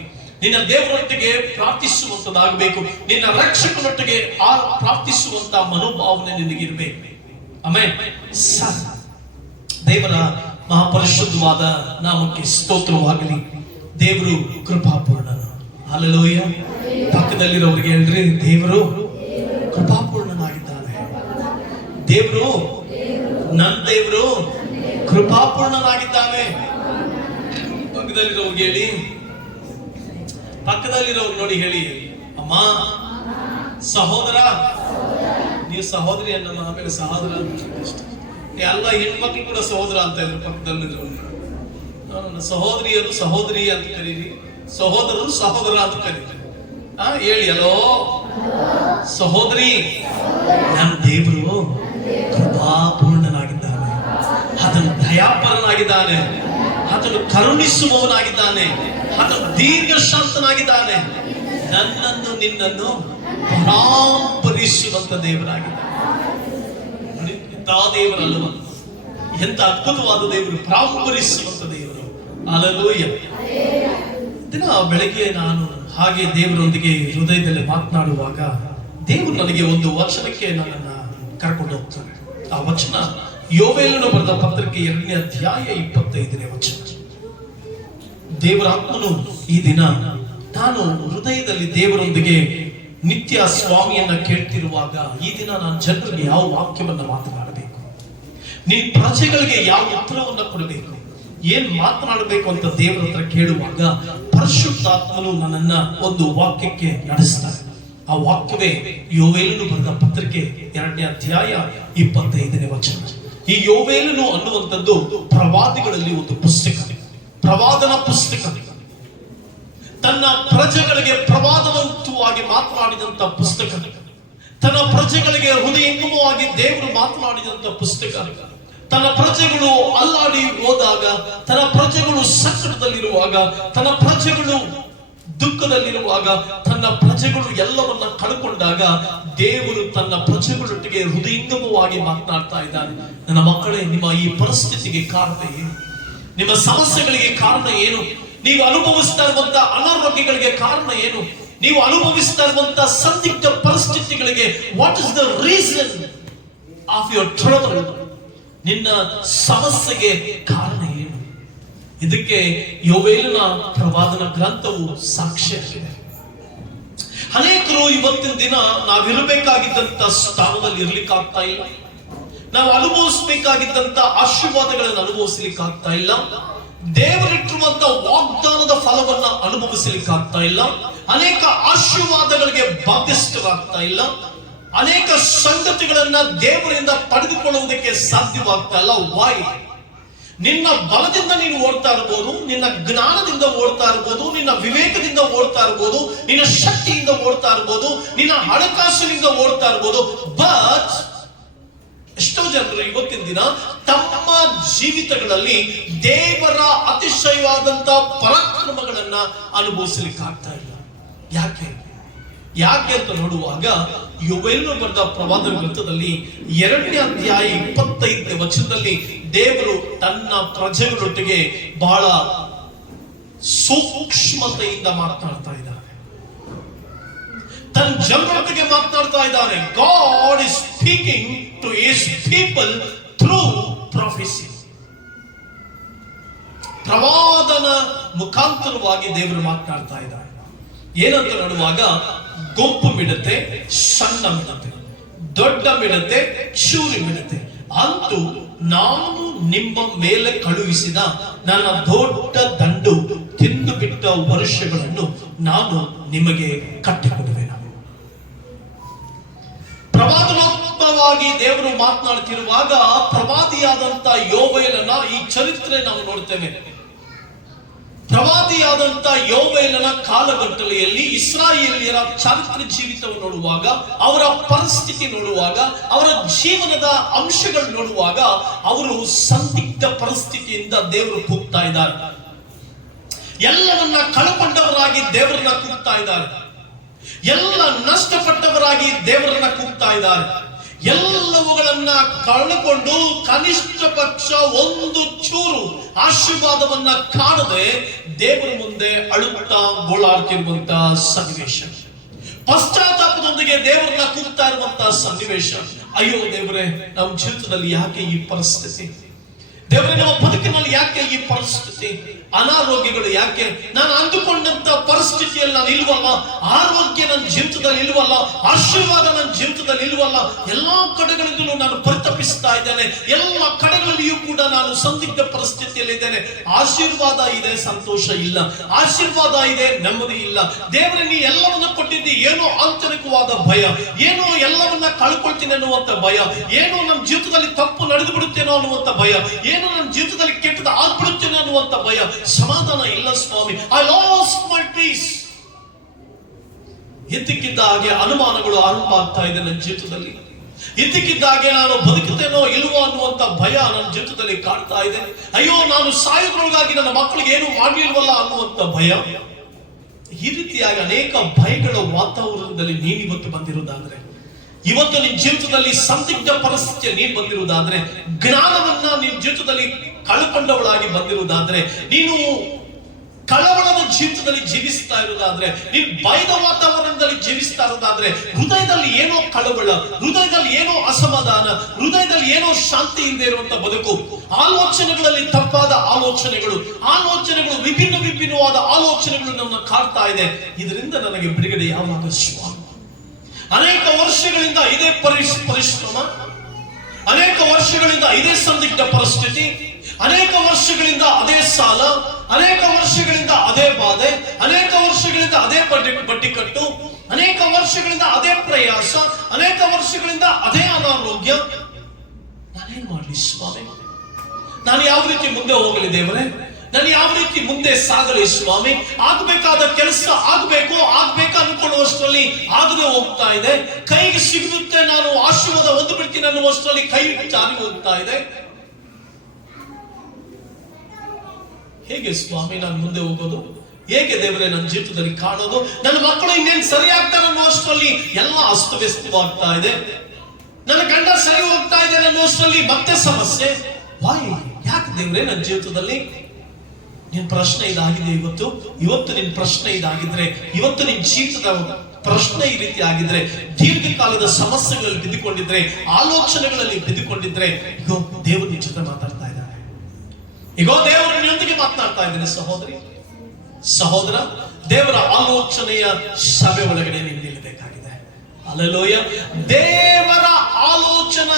ನಿನ್ನ ದೇವರೊಟ್ಟಿಗೆ ಪ್ರಾರ್ಥಿಸುವಂತದ್ದಾಗಬೇಕು, ನಿನ್ನ ರಕ್ಷಕನೊಟ್ಟಿಗೆ ಪ್ರಾರ್ಥಿಸುವಂತ ಮನೋಭಾವನೆ ನಿನಗಿರ್ಬೇಕು. ಆಮೆನ್. ದೇವರ ಮಹಾಪರಿಶುದ್ಧವಾದ ನಾಮಕ್ಕೆ ಸ್ತೋತ್ರವಾಗಲಿ. ದೇವರು ಕೃಪಾಪೂರ್ಣನು. ಹಲ್ಲೆಲೂಯಾ. ಪಕ್ಕದಲ್ಲಿರೋರಿಗೆ ಹೇಳ್ರಿ, ದೇವರು ಕೃಪಾಪೂರ್ಣನಾಗಿದ್ದಾನೆ. ದೇವರು, ನನ್ನ ದೇವರು ಕೃಪಾಪೂರ್ಣನಾಗಿದ್ದಾನೆ. ಪಕ್ಕದಲ್ಲಿರೋರಿಗೆ ಹೇಳಿ, ಪಕ್ಕದಲ್ಲಿರೋರು ನೋಡಿ ಹೇಳಿ, ಅಮ್ಮ, ಸಹೋದರ. ನೀವು ಸಹೋದರಿ ಅನ್ನಲ್ಲ, ಆಮೇಲೆ ಸಹೋದರ ಅಂತ ಎಲ್ಲ ಹೆಣ್ಮಕ್ಳು ಕೂಡ ಸಹೋದರ ಅಂತ ಇದ್ರು ಪಕ್ಕದಲ್ಲಿದ್ರು. ನನ್ನ ಸಹೋದರಿಯರು ಸಹೋದರಿ ಅಂತ ಕರೀರಿ, ಸಹೋದರರು ಸಹೋದರ ಅಂತ ಕರೀರಿ. ಹೇಳಿ, ಅಲೋ ಸಹೋದರಿ, ನನ್ನ ದೇವರು ಕೃಪಾಪೂರ್ಣನಾಗಿದ್ದಾನೆ, ಆತನು ದಯಾಪರನಾಗಿದ್ದಾನೆ, ಆತನು ಕರುಣಿಸುವವನಾಗಿದ್ದಾನೆ, ಆತನು ದೀರ್ಘ ಶಾಂತನಾಗಿದ್ದಾನೆ, ನನ್ನನ್ನು ನಿನ್ನನ್ನು ಪರಾಂಪರಿಸುವಂತ ದೇವರಾಗಿದ್ದಾನೆ. ದೇವರಲ್ವ, ಎಂತ ಅದ್ಭುತವಾದ ದೇವರು, ಪರಾಂಪರಿಸುವಂತ ದೇವರು. ಹಲ್ಲೆಲೂಯಾ. ದಿನ ಬೆಳಗ್ಗೆ ನಾನು ಹಾಗೆ ದೇವರೊಂದಿಗೆ ಹೃದಯದಲ್ಲಿ ಮಾತನಾಡುವಾಗ ದೇವರು ನನಗೆ ಒಂದು ವಚನಕ್ಕೆ ನನ್ನನ್ನು ಕರ್ಕೊಂಡು ಹೋಗ್ತಾರೆ. ಆ ವಚನ ಯೋವೇಲನು ಬರೆದ ಪತ್ರಿಕೆ 2ನೇ ಅಧ್ಯಾಯ 25ನೇ ವಚನ. ದೇವರಾತ್ಮನು ಈ ದಿನ ನಾನು ಹೃದಯದಲ್ಲಿ ದೇವರೊಂದಿಗೆ ನಿತ್ಯ ಸ್ವಾಮಿಯನ್ನ ಕೇಳ್ತಿರುವಾಗ ಈ ದಿನ ನಾನು ಜನರಿಗೆ ಯಾವ ವಾಕ್ಯವನ್ನ ಮಾತನಾಡಬೇಕು, ನಿನ್ ಪ್ರಜೆಗಳಿಗೆ ಯಾವ ಉತ್ತರವನ್ನ ಕೊಡಬೇಕು, ಏನ್ ಮಾತನಾಡಬೇಕು ಅಂತ ದೇವರ ಹತ್ರ ಕೇಳುವಾಗ ಪರಿಶುದ್ಧಾತ್ಮನು ನನ್ನನ್ನ ಒಂದು ವಾಕ್ಯಕ್ಕೆ ನಡೆಸ್ತಾರೆ. ಆ ವಾಕ್ಯವೇ ಯೋವೇಲನು ಬರೆದ ಪತ್ರಿಕೆ 2ನೇ ಅಧ್ಯಾಯ 25ನೇ ವಚನ. ಈ ಯೋವೇಲನು ಅನ್ನುವಂಥದ್ದು ಪ್ರವಾದಿಗಳಲ್ಲಿ ಒಂದು ಪುಸ್ತಕ, ಪ್ರವಾದನ ಪುಸ್ತಕ. ತನ್ನ ಪ್ರಜೆಗಳಿಗೆ ಪ್ರವಾದವಂತವಾಗಿ ಮಾತನಾಡಿದಂತ ಪುಸ್ತಕ, ತನ್ನ ಪ್ರಜೆಗಳಿಗೆ ಹೃದಯಂಗಮವಾಗಿ ದೇವರು ಮಾತನಾಡಿದಂತ ಪುಸ್ತಕ. ತನ್ನ ಪ್ರಜೆಗಳು ಅಲ್ಲಾಡಿ ಹೋದಾಗ, ತನ್ನ ಪ್ರಜೆಗಳು ಸಂಕಟದಲ್ಲಿರುವಾಗ, ತನ್ನ ಪ್ರಜೆಗಳು ದುಃಖದಲ್ಲಿರುವಾಗ, ತನ್ನ ಪ್ರಜೆಗಳು ಎಲ್ಲವನ್ನ ಕಳ್ಕೊಂಡಾಗ ದೇವರು ತನ್ನ ಪ್ರಜೆಗಳೊಟ್ಟಿಗೆ ಹೃದಯಂಗಮವಾಗಿ ಮಾತನಾಡ್ತಾ ಇದ್ದಾನೆ. ನನ್ನ ಮಕ್ಕಳೇ, ನಿಮ್ಮ ಈ ಪರಿಸ್ಥಿತಿಗೆ ಕಾರಣ ಏನು? ನಿಮ್ಮ ಸಮಸ್ಯೆಗಳಿಗೆ ಕಾರಣ ಏನು? ನೀವು ಅನುಭವಿಸ್ತಾ ಇರುವಂತ ಅನಾರೋಗ್ಯಗಳಿಗೆ ಕಾರಣ ಏನು? ನೀವು ಅನುಭವಿಸ್ತಾ ಇರುವಂತ ಸಂದಿಗ್ಧ ಪರಿಸ್ಥಿತಿಗಳಿಗೆ what is the reason of your trouble? ನಿನ್ನ ಸಮಸ್ಯೆಗೆ ಕಾರಣ ಏನು? ಇದಕ್ಕೆ ಯೋವೇಲನ ಪ್ರವಾದನ ಗ್ರಂಥವು ಸಾಕ್ಷ್ಯವಾಗಿದೆ. ಅನೇಕರು ಇವತ್ತಿನ ದಿನ ನಾವಿರಬೇಕಾಗಿದ್ದಂತ ಸ್ಥಾನದಲ್ಲಿ ಇರ್ಲಿಕ್ಕಾಗ್ತಾ ಇಲ್ಲ. ನಾವು ಅನುಭವಿಸಬೇಕಾಗಿದ್ದಂತ ಆಶೀರ್ವಾದಗಳನ್ನು ಅನುಭವಿಸಲಿಕ್ಕಾಗ್ತಾ ಇಲ್ಲ. ದೇವರಿಟ್ಟಿರುವಂತ ವಾಗ್ದಾನದ ಫಲವನ್ನ ಅನುಭವಿಸಲಿಕ್ಕಾಗ್ತಾ ಇಲ್ಲ. ಅನೇಕ ಆಶೀರ್ವಾದಗಳಿಗೆ ಬಾಧ್ಯಸ್ಥರಾಗ್ತಾ ಇಲ್ಲ. ಅನೇಕ ಸಂಗತಿಗಳನ್ನ ದೇವರಿಂದ ಪಡೆದುಕೊಳ್ಳುವುದಕ್ಕೆ ಸಾಧ್ಯವಾಗ್ತಾ ಇಲ್ಲ. ವೈ? ನಿನ್ನ ಬಲದಿಂದ ನೀನು ಓಡ್ತಾ ಇರ್ಬೋದು, ನಿನ್ನ ಜ್ಞಾನದಿಂದ ಓಡ್ತಾ ಇರ್ಬೋದು, ನಿನ್ನ ವಿವೇಕದಿಂದ ಓಡ್ತಾ ಇರ್ಬೋದು, ನಿನ್ನ ಶಕ್ತಿಯಿಂದ ಓಡ್ತಾ ಇರ್ಬೋದು, ನಿನ್ನ ಹಣಕಾಸಿನಿಂದ ಓಡ್ತಾ ಇರ್ಬೋದು. ಬಟ್ ಎಷ್ಟೋ ಜನರು ಇವತ್ತಿನ ದಿನ ತಮ್ಮ ಜೀವಿತಗಳಲ್ಲಿ ದೇವರ ಅತಿಶಯವಾದಂತ ಪರಾಕ್ರಮಗಳನ್ನ ಅನುಭವಿಸಲಿಕ್ಕಾಗ್ತಾ ಇಲ್ಲ. ಯಾಕೆ ಅಂತ ನೋಡುವಾಗ ಯೋವೇಲನು ಬರೆದ ಪ್ರವಾದನ ಗ್ರಂಥದಲ್ಲಿ 2ನೇ ಅಧ್ಯಾಯ 25ನೇ ವಚನದಲ್ಲಿ ದೇವರು ತನ್ನ ಪ್ರಜೆಗಳೊಟ್ಟಿಗೆ ಬಹಳ ಸೂಕ್ಷ್ಮತೆಯಿಂದ ಮಾತನಾಡ್ತಾ ಇದ್ದಾನೆ. ತನ್ನ ಜನರೊಟ್ಟಿಗೆ ಮಾತನಾಡ್ತಾ ಇದ್ದಾನೆ. God is speaking to his people through prophecy. ಪ್ರವಾದನ ಮುಖಾಂತರವಾಗಿ ದೇವರು ಮಾತನಾಡ್ತಾ ಇದ್ದಾನೆ. ಏನಂತ ನೋಡುವಾಗ ಗುಂಪು ಮಿಡತೆ, ಸಣ್ಣ ಮಿಡತೆ, ದೊಡ್ಡ ಮಿಡತೆ, ಚೂರಿ ಮಿಡತೆ, ಅಂತೂ ನಾನು ನಿಮ್ಮ ಮೇಲೆ ಕಳುಹಿಸಿದ ನನ್ನ ದೊಡ್ಡ ದಂಡು ತಿಂದು ಬಿಟ್ಟ ವರ್ಷಗಳನ್ನು ನಾನು ನಿಮಗೆ ಕಟ್ಟಿಕೊಡುವೆನು. ಪ್ರವಾದನಾತ್ಮಕವಾಗಿ ದೇವರು ಮಾತನಾಡ್ತಿರುವಾಗ ಪ್ರವಾದಿಯಾದಂತ ಯೋವೇಲನ ಈ ಚರಿತ್ರೆ ನಾವು ನೋಡ್ತೇವೆ. ಪ್ರವಾದಿಯಾದಂತ ಯೋವೇಲನ ಕಾಲಘಟ್ಟಲೆಯಲ್ಲಿ ಇಸ್ರಾಯೇಲಿಯರ ಚಾರಿತ್ರ್ಯ ಜೀವಿತವನ್ನು ನೋಡುವಾಗ, ಅವರ ಪರಿಸ್ಥಿತಿ ನೋಡುವಾಗ, ಅವರ ಜೀವನದ ಅಂಶಗಳು ನೋಡುವಾಗ ಅವರು ಸಂದಿಗ್ಧ ಪರಿಸ್ಥಿತಿಯಿಂದ ದೇವರು ಕೂಗ್ತಾ ಇದ್ದಾರೆ. ಎಲ್ಲವನ್ನ ಕಳಕೊಂಡವರಾಗಿ ದೇವರನ್ನ ಕೂಗ್ತಾ ಇದ್ದಾರೆ. ಎಲ್ಲ ನಷ್ಟಪಟ್ಟವರಾಗಿ ದೇವರನ್ನ ಕೂಗ್ತಾ ಇದ್ದಾರೆ. ಎಲ್ಲವುಗಳನ್ನ ಕಳೆದುಕೊಂಡು ಕನಿಷ್ಠ ಪಕ್ಷ ಒಂದು ಚೂರು ಆಶೀರ್ವಾದವನ್ನ ಕಾಣದೆ ದೇವರ ಮುಂದೆ ಅಳುತ್ತಾ ಗೋಳಾಡ್ತಿರುವಂತಹ ಸನ್ನಿವೇಶ, ಪಶ್ಚಾತ್ತಾಪದೊಂದಿಗೆ ದೇವರನ್ನ ಕೂಗ್ತಾ ಇರುವಂತಹ ಸನ್ನಿವೇಶ. ಅಯ್ಯೋ ದೇವರೇ, ನಮ್ಮ ಜೀವಿತದಲ್ಲಿ ಯಾಕೆ ಈ ಪರಿಸ್ಥಿತಿ? ದೇವರೇ, ನಮ್ಮ ಬದುಕಿನಲ್ಲಿ ಯಾಕೆ ಈ ಪರಿಸ್ಥಿತಿ? ಅನಾರೋಗ್ಯಗಳು ಯಾಕೆ? ನಾನು ಅಂದುಕೊಂಡಂತ ಪರಿಸ್ಥಿತಿಯಲ್ಲಿ ನಾನು ಇಲ್ವಲ್ಲ, ಆರೋಗ್ಯ ನನ್ನ ಜೀವಿತದಲ್ಲಿ ಇಲ್ವಲ್ಲ, ಆಶೀರ್ವಾದ ನನ್ನ ಜೀವಿತದಲ್ಲಿ ಇಲ್ವಲ್ಲ. ಎಲ್ಲಾ ಕಡೆಗಳಿಂದಲೂ ನಾನು ಪರಿತಪಿಸ್ತಾ ಇದ್ದೇನೆ. ಎಲ್ಲ ಕಡೆಗಳಲ್ಲಿಯೂ ಕೂಡ ನಾನು ಸಂದಿಗ್ಧ ಪರಿಸ್ಥಿತಿಯಲ್ಲಿ ಇದ್ದೇನೆ. ಆಶೀರ್ವಾದ ಇದೆ, ಸಂತೋಷ ಇಲ್ಲ. ಆಶೀರ್ವಾದ ಇದೆ, ನೆಮ್ಮದಿ ಇಲ್ಲ. ದೇವರೇ, ನೀ ಎಲ್ಲವನ್ನ ಕೊಟ್ಟಿದ್ದಿ, ಏನೋ ಆಂತರಿಕವಾದ ಭಯ, ಏನೋ ಎಲ್ಲವನ್ನ ಕಳ್ಕೊಳ್ತೀನಿ ಅನ್ನುವಂತ ಭಯ, ಏನೋ ನಮ್ಮ ಜೀವಿತದಲ್ಲಿ ತಪ್ಪು ನಡೆದು ಬಿಡುತ್ತೇನೋ ಅನ್ನುವಂತ ಭಯ, ಏನೋ ನನ್ನ ಜೀವಿತದಲ್ಲಿ ಕೆಟ್ಟದ ಆಗ್ಬಿಡುತ್ತೇನೋ ಅನ್ನುವಂತ ಭಯ. ಸಮಾಧಾನ ಇಲ್ಲ ಸ್ವಾಮಿ. I lost my peace. ಇದ್ದಕ್ಕಿದ್ದ ಹಾಗೆ ಅನುಮಾನಗಳು ಆರಂಭ ಆಗ್ತಾ ಇದೆ ನನ್ನ ಜೀವಿತದಲ್ಲಿ. ಇದ್ದಕ್ಕಿದ್ದ ಹಾಗೆ ನಾನು ಬದುಕುತ್ತೇನೋ ಇಲ್ವೋ ಅನ್ನುವಂತ ಭಯ ನನ್ನ ಜೀವಿತದಲ್ಲಿ ಕಾಡ್ತಾ ಇದೆ. ಅಯ್ಯೋ, ನಾನು ಸಾಯೋದ್ರೊಳಗಾಗಿ ನನ್ನ ಮಕ್ಕಳಿಗೆ ಏನು ಮಾಡಲಿಲ್ವಲ್ಲ ಅನ್ನುವಂತ ಭಯ. ಈ ರೀತಿಯಾಗಿ ಅನೇಕ ಭಯಗಳ ವಾತಾವರಣದಲ್ಲಿ ನೀನಿವತ್ತು ಬಂದಿರುವುದಾದ್ರೆ, ಇವತ್ತು ನಿನ್ನ ಜೀವಿತದಲ್ಲಿ ಸಂದಿಗ್ಧ ಪರಿಸ್ಥಿತಿಯಲ್ಲಿ ನೀನು ಬಂದಿರುವುದಾದ್ರೆ, ಜ್ಞಾನವನ್ನ ನಿನ್ನ ಜೀವಿತದಲ್ಲಿ ಕಳ್ಕೊಂಡವಳಾಗಿ ಬಂದಿರುವುದಾದ್ರೆ, ನೀನು ಕಳವಳದ ಜೀವಿತದಲ್ಲಿ ಜೀವಿಸ್ತಾ ಇರೋದಾದ್ರೆ, ನೀನು ಭಯದ ವಾತಾವರಣದಲ್ಲಿ ಜೀವಿಸ್ತಾ ಇರೋದಾದ್ರೆ, ಹೃದಯದಲ್ಲಿ ಏನೋ ಕಳವಳ, ಹೃದಯದಲ್ಲಿ ಏನೋ ಅಸಮಾಧಾನ, ಹೃದಯದಲ್ಲಿ ಏನೋ ಶಾಂತಿ ಇಲ್ಲದೆ ಇರುವಂತ ಬದುಕು, ಆಲೋಚನೆಗಳಲ್ಲಿ ತಪ್ಪಾದ ಆಲೋಚನೆಗಳು ವಿಭಿನ್ನವಾದ ಆಲೋಚನೆಗಳು ನನ್ನ ಕಾಡ್ತಾ ಇದೆ. ಇದರಿಂದ ನನಗೆ ಬಿಡುಗಡೆ ಯಾವಾಗ ಸ್ವಾಮಿ? ಅನೇಕ ವರ್ಷಗಳಿಂದ ಇದೇ ಪರಿಶ್ರಮ, ಅನೇಕ ವರ್ಷಗಳಿಂದ ಇದೇ ಸಂದಿಗ್ಧ ಪರಿಸ್ಥಿತಿ, ಅನೇಕ ವರ್ಷಗಳಿಂದ ಅದೇ ಸಾಲ, ಅನೇಕ ವರ್ಷಗಳಿಂದ ಅದೇ ಬಾಧೆ, ಅನೇಕ ವರ್ಷಗಳಿಂದ ಅದೇ ಬಡ್ಡಿ ಕಟ್ಟು, ಅನೇಕ ವರ್ಷಗಳಿಂದ ಅದೇ ಪ್ರಯಾಸ, ಅನೇಕ ವರ್ಷಗಳಿಂದ ಅದೇ ಅನಾರೋಗ್ಯ. ನಾನೇನ್ ಮಾಡ್ಲಿ ಸ್ವಾಮಿ? ನಾನು ಯಾವ ರೀತಿ ಮುಂದೆ ಹೋಗಲಿ ದೇವರೇ? ನಾನು ಯಾವ ರೀತಿ ಮುಂದೆ ಸಾಗಲಿ ಸ್ವಾಮಿ? ಆಗ್ಬೇಕಾದ ಕೆಲಸ ಆಗ್ಬೇಕು ಅನ್ಕೊಳ್ಳುವಷ್ಟರಲ್ಲಿ ಆಗದೆ ಹೋಗ್ತಾ ಇದೆ. ಕೈಗೆ ಸಿಗುತ್ತೆ, ನಾನು ಆಶೀರ್ವಾದ ಹೊಂದ್ಬಿಡ್ತೀನಿ ಅನ್ನುವಷ್ಟರಲ್ಲಿ ಕೈ ಜಾರಿ ಹೋಗ್ತಾ ಇದೆ. ಹೇಗೆ ಸ್ವಾಮಿ ನಾನು ಮುಂದೆ ಹೋಗೋದು? ಹೇಗೆ ದೇವರೇ ನನ್ನ ಜೀವಿತದಲ್ಲಿ ಕಾಣೋದು? ನನ್ನ ಮಕ್ಕಳು ಇನ್ನೇನು ಸರಿ ಆಗ್ತಾರೆ ಅನ್ನುವಷ್ಟರಲ್ಲಿ ಎಲ್ಲ ಅಸ್ತವ್ಯಸ್ತವಾಗ್ತಾ ಇದೆ. ನನ್ನ ಗಂಡ ಸರಿ ಹೋಗ್ತಾ ಇದೆ ಅನ್ನುವಷ್ಟರಲ್ಲಿ ಮತ್ತೆ ಸಮಸ್ಯೆ. ಯಾಕೆ ದೇವರೇ ನನ್ನ ಜೀವಿತದಲ್ಲಿ? ನಿನ್ ಪ್ರಶ್ನೆ ಇದಾಗಿದೆ ಇವತ್ತು ನಿನ್ ಪ್ರಶ್ನೆ ಇದಾಗಿದ್ರೆ, ಇವತ್ತು ನಿನ್ ಜೀವಿತದ ಪ್ರಶ್ನೆ ಈ ರೀತಿ ಆಗಿದ್ರೆ, ದೀರ್ಘಕಾಲದ ಸಮಸ್ಯೆಗಳಲ್ಲಿ ಬಿದ್ದುಕೊಂಡಿದ್ರೆ, ಆಲೋಚನೆಗಳಲ್ಲಿ ಬಿದ್ದುಕೊಂಡಿದ್ರೆ, ಈಗ ದೇವರು ನಿನ್ ಜೊತೆ ಮಾತಾಡ್ತಾ ಇದ್ದಾರೆ. ಈಗ ದೇವರು ನಿನ್ನೊಂದಿಗೆ ಮಾತನಾಡ್ತಾ ಇದ್ದೇನೆ ಸಹೋದರ. ದೇವರ ಆಲೋಚನೆಯ ಸಭೆ ಒಳಗಡೆ ನೀನು ನಿಲ್ಲಬೇಕಾಗಿದೆ. ಹಲ್ಲೆಲೂಯಾ. ದೇವರ ಆಲೋಚನಾ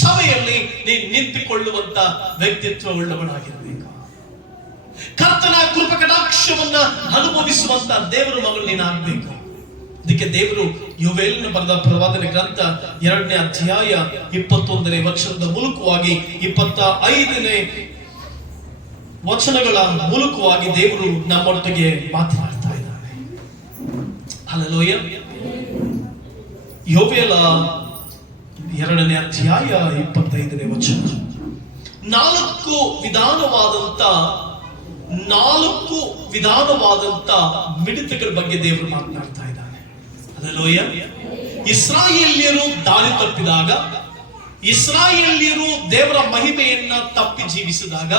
ಸಭೆಯಲ್ಲಿ ನೀನು ನಿಂತುಕೊಳ್ಳುವಂತ ವ್ಯಕ್ತಿತ್ವ ಉಳ್ಳವನಾಗಿರಬೇಕು. ಕರ್ತನ ಕೃಪಾ ಕಟಾಕ್ಷವನ್ನ ಅನುಭವಿಸುವಂತ ದೇವರ ಮಗಳು ನೀನು ಆಗ್ಬೇಕು. ಇದಕ್ಕೆ ದೇವರು ಯೋವೇಲನ ಬರೆದ ಪ್ರವಾದನೆ ಗ್ರಂಥ 2ನೇ ಅಧ್ಯಾಯ 21ನೇ ವಚನದ ಮೂಲಕವಾಗಿ 25ನೇ ವಚನಗಳ ಮೂಲಕವಾಗಿ ದೇವರು ನಮ್ಮೊಟ್ಟಿಗೆ ಮಾತನಾಡ್ತಾ ಇದ್ದಾನೆ. ಹಲ್ಲೆಲೂಯಾ. ಯೋವೇಲ 2ನೇ ಅಧ್ಯಾಯ 25ನೇ ವಚನ. 4 ವಿಧಾನವಾದಂತ ಮಿಡಿತಗಳ ಬಗ್ಗೆ ದೇವರು ಮಾತನಾಡ್ತಾ ಇದ್ದಾನೆ. ಹಲ್ಲೆಲೂಯಾ. ಇಸ್ರಾಯೇಲ್ಯರು ದಾರಿ ತಪ್ಪಿದಾಗ, ಇಸ್ರಾಯೇಲ್ಯರು ದೇವರ ಮಹಿಮೆಯನ್ನ ತಪ್ಪಿ ಜೀವಿಸಿದಾಗ,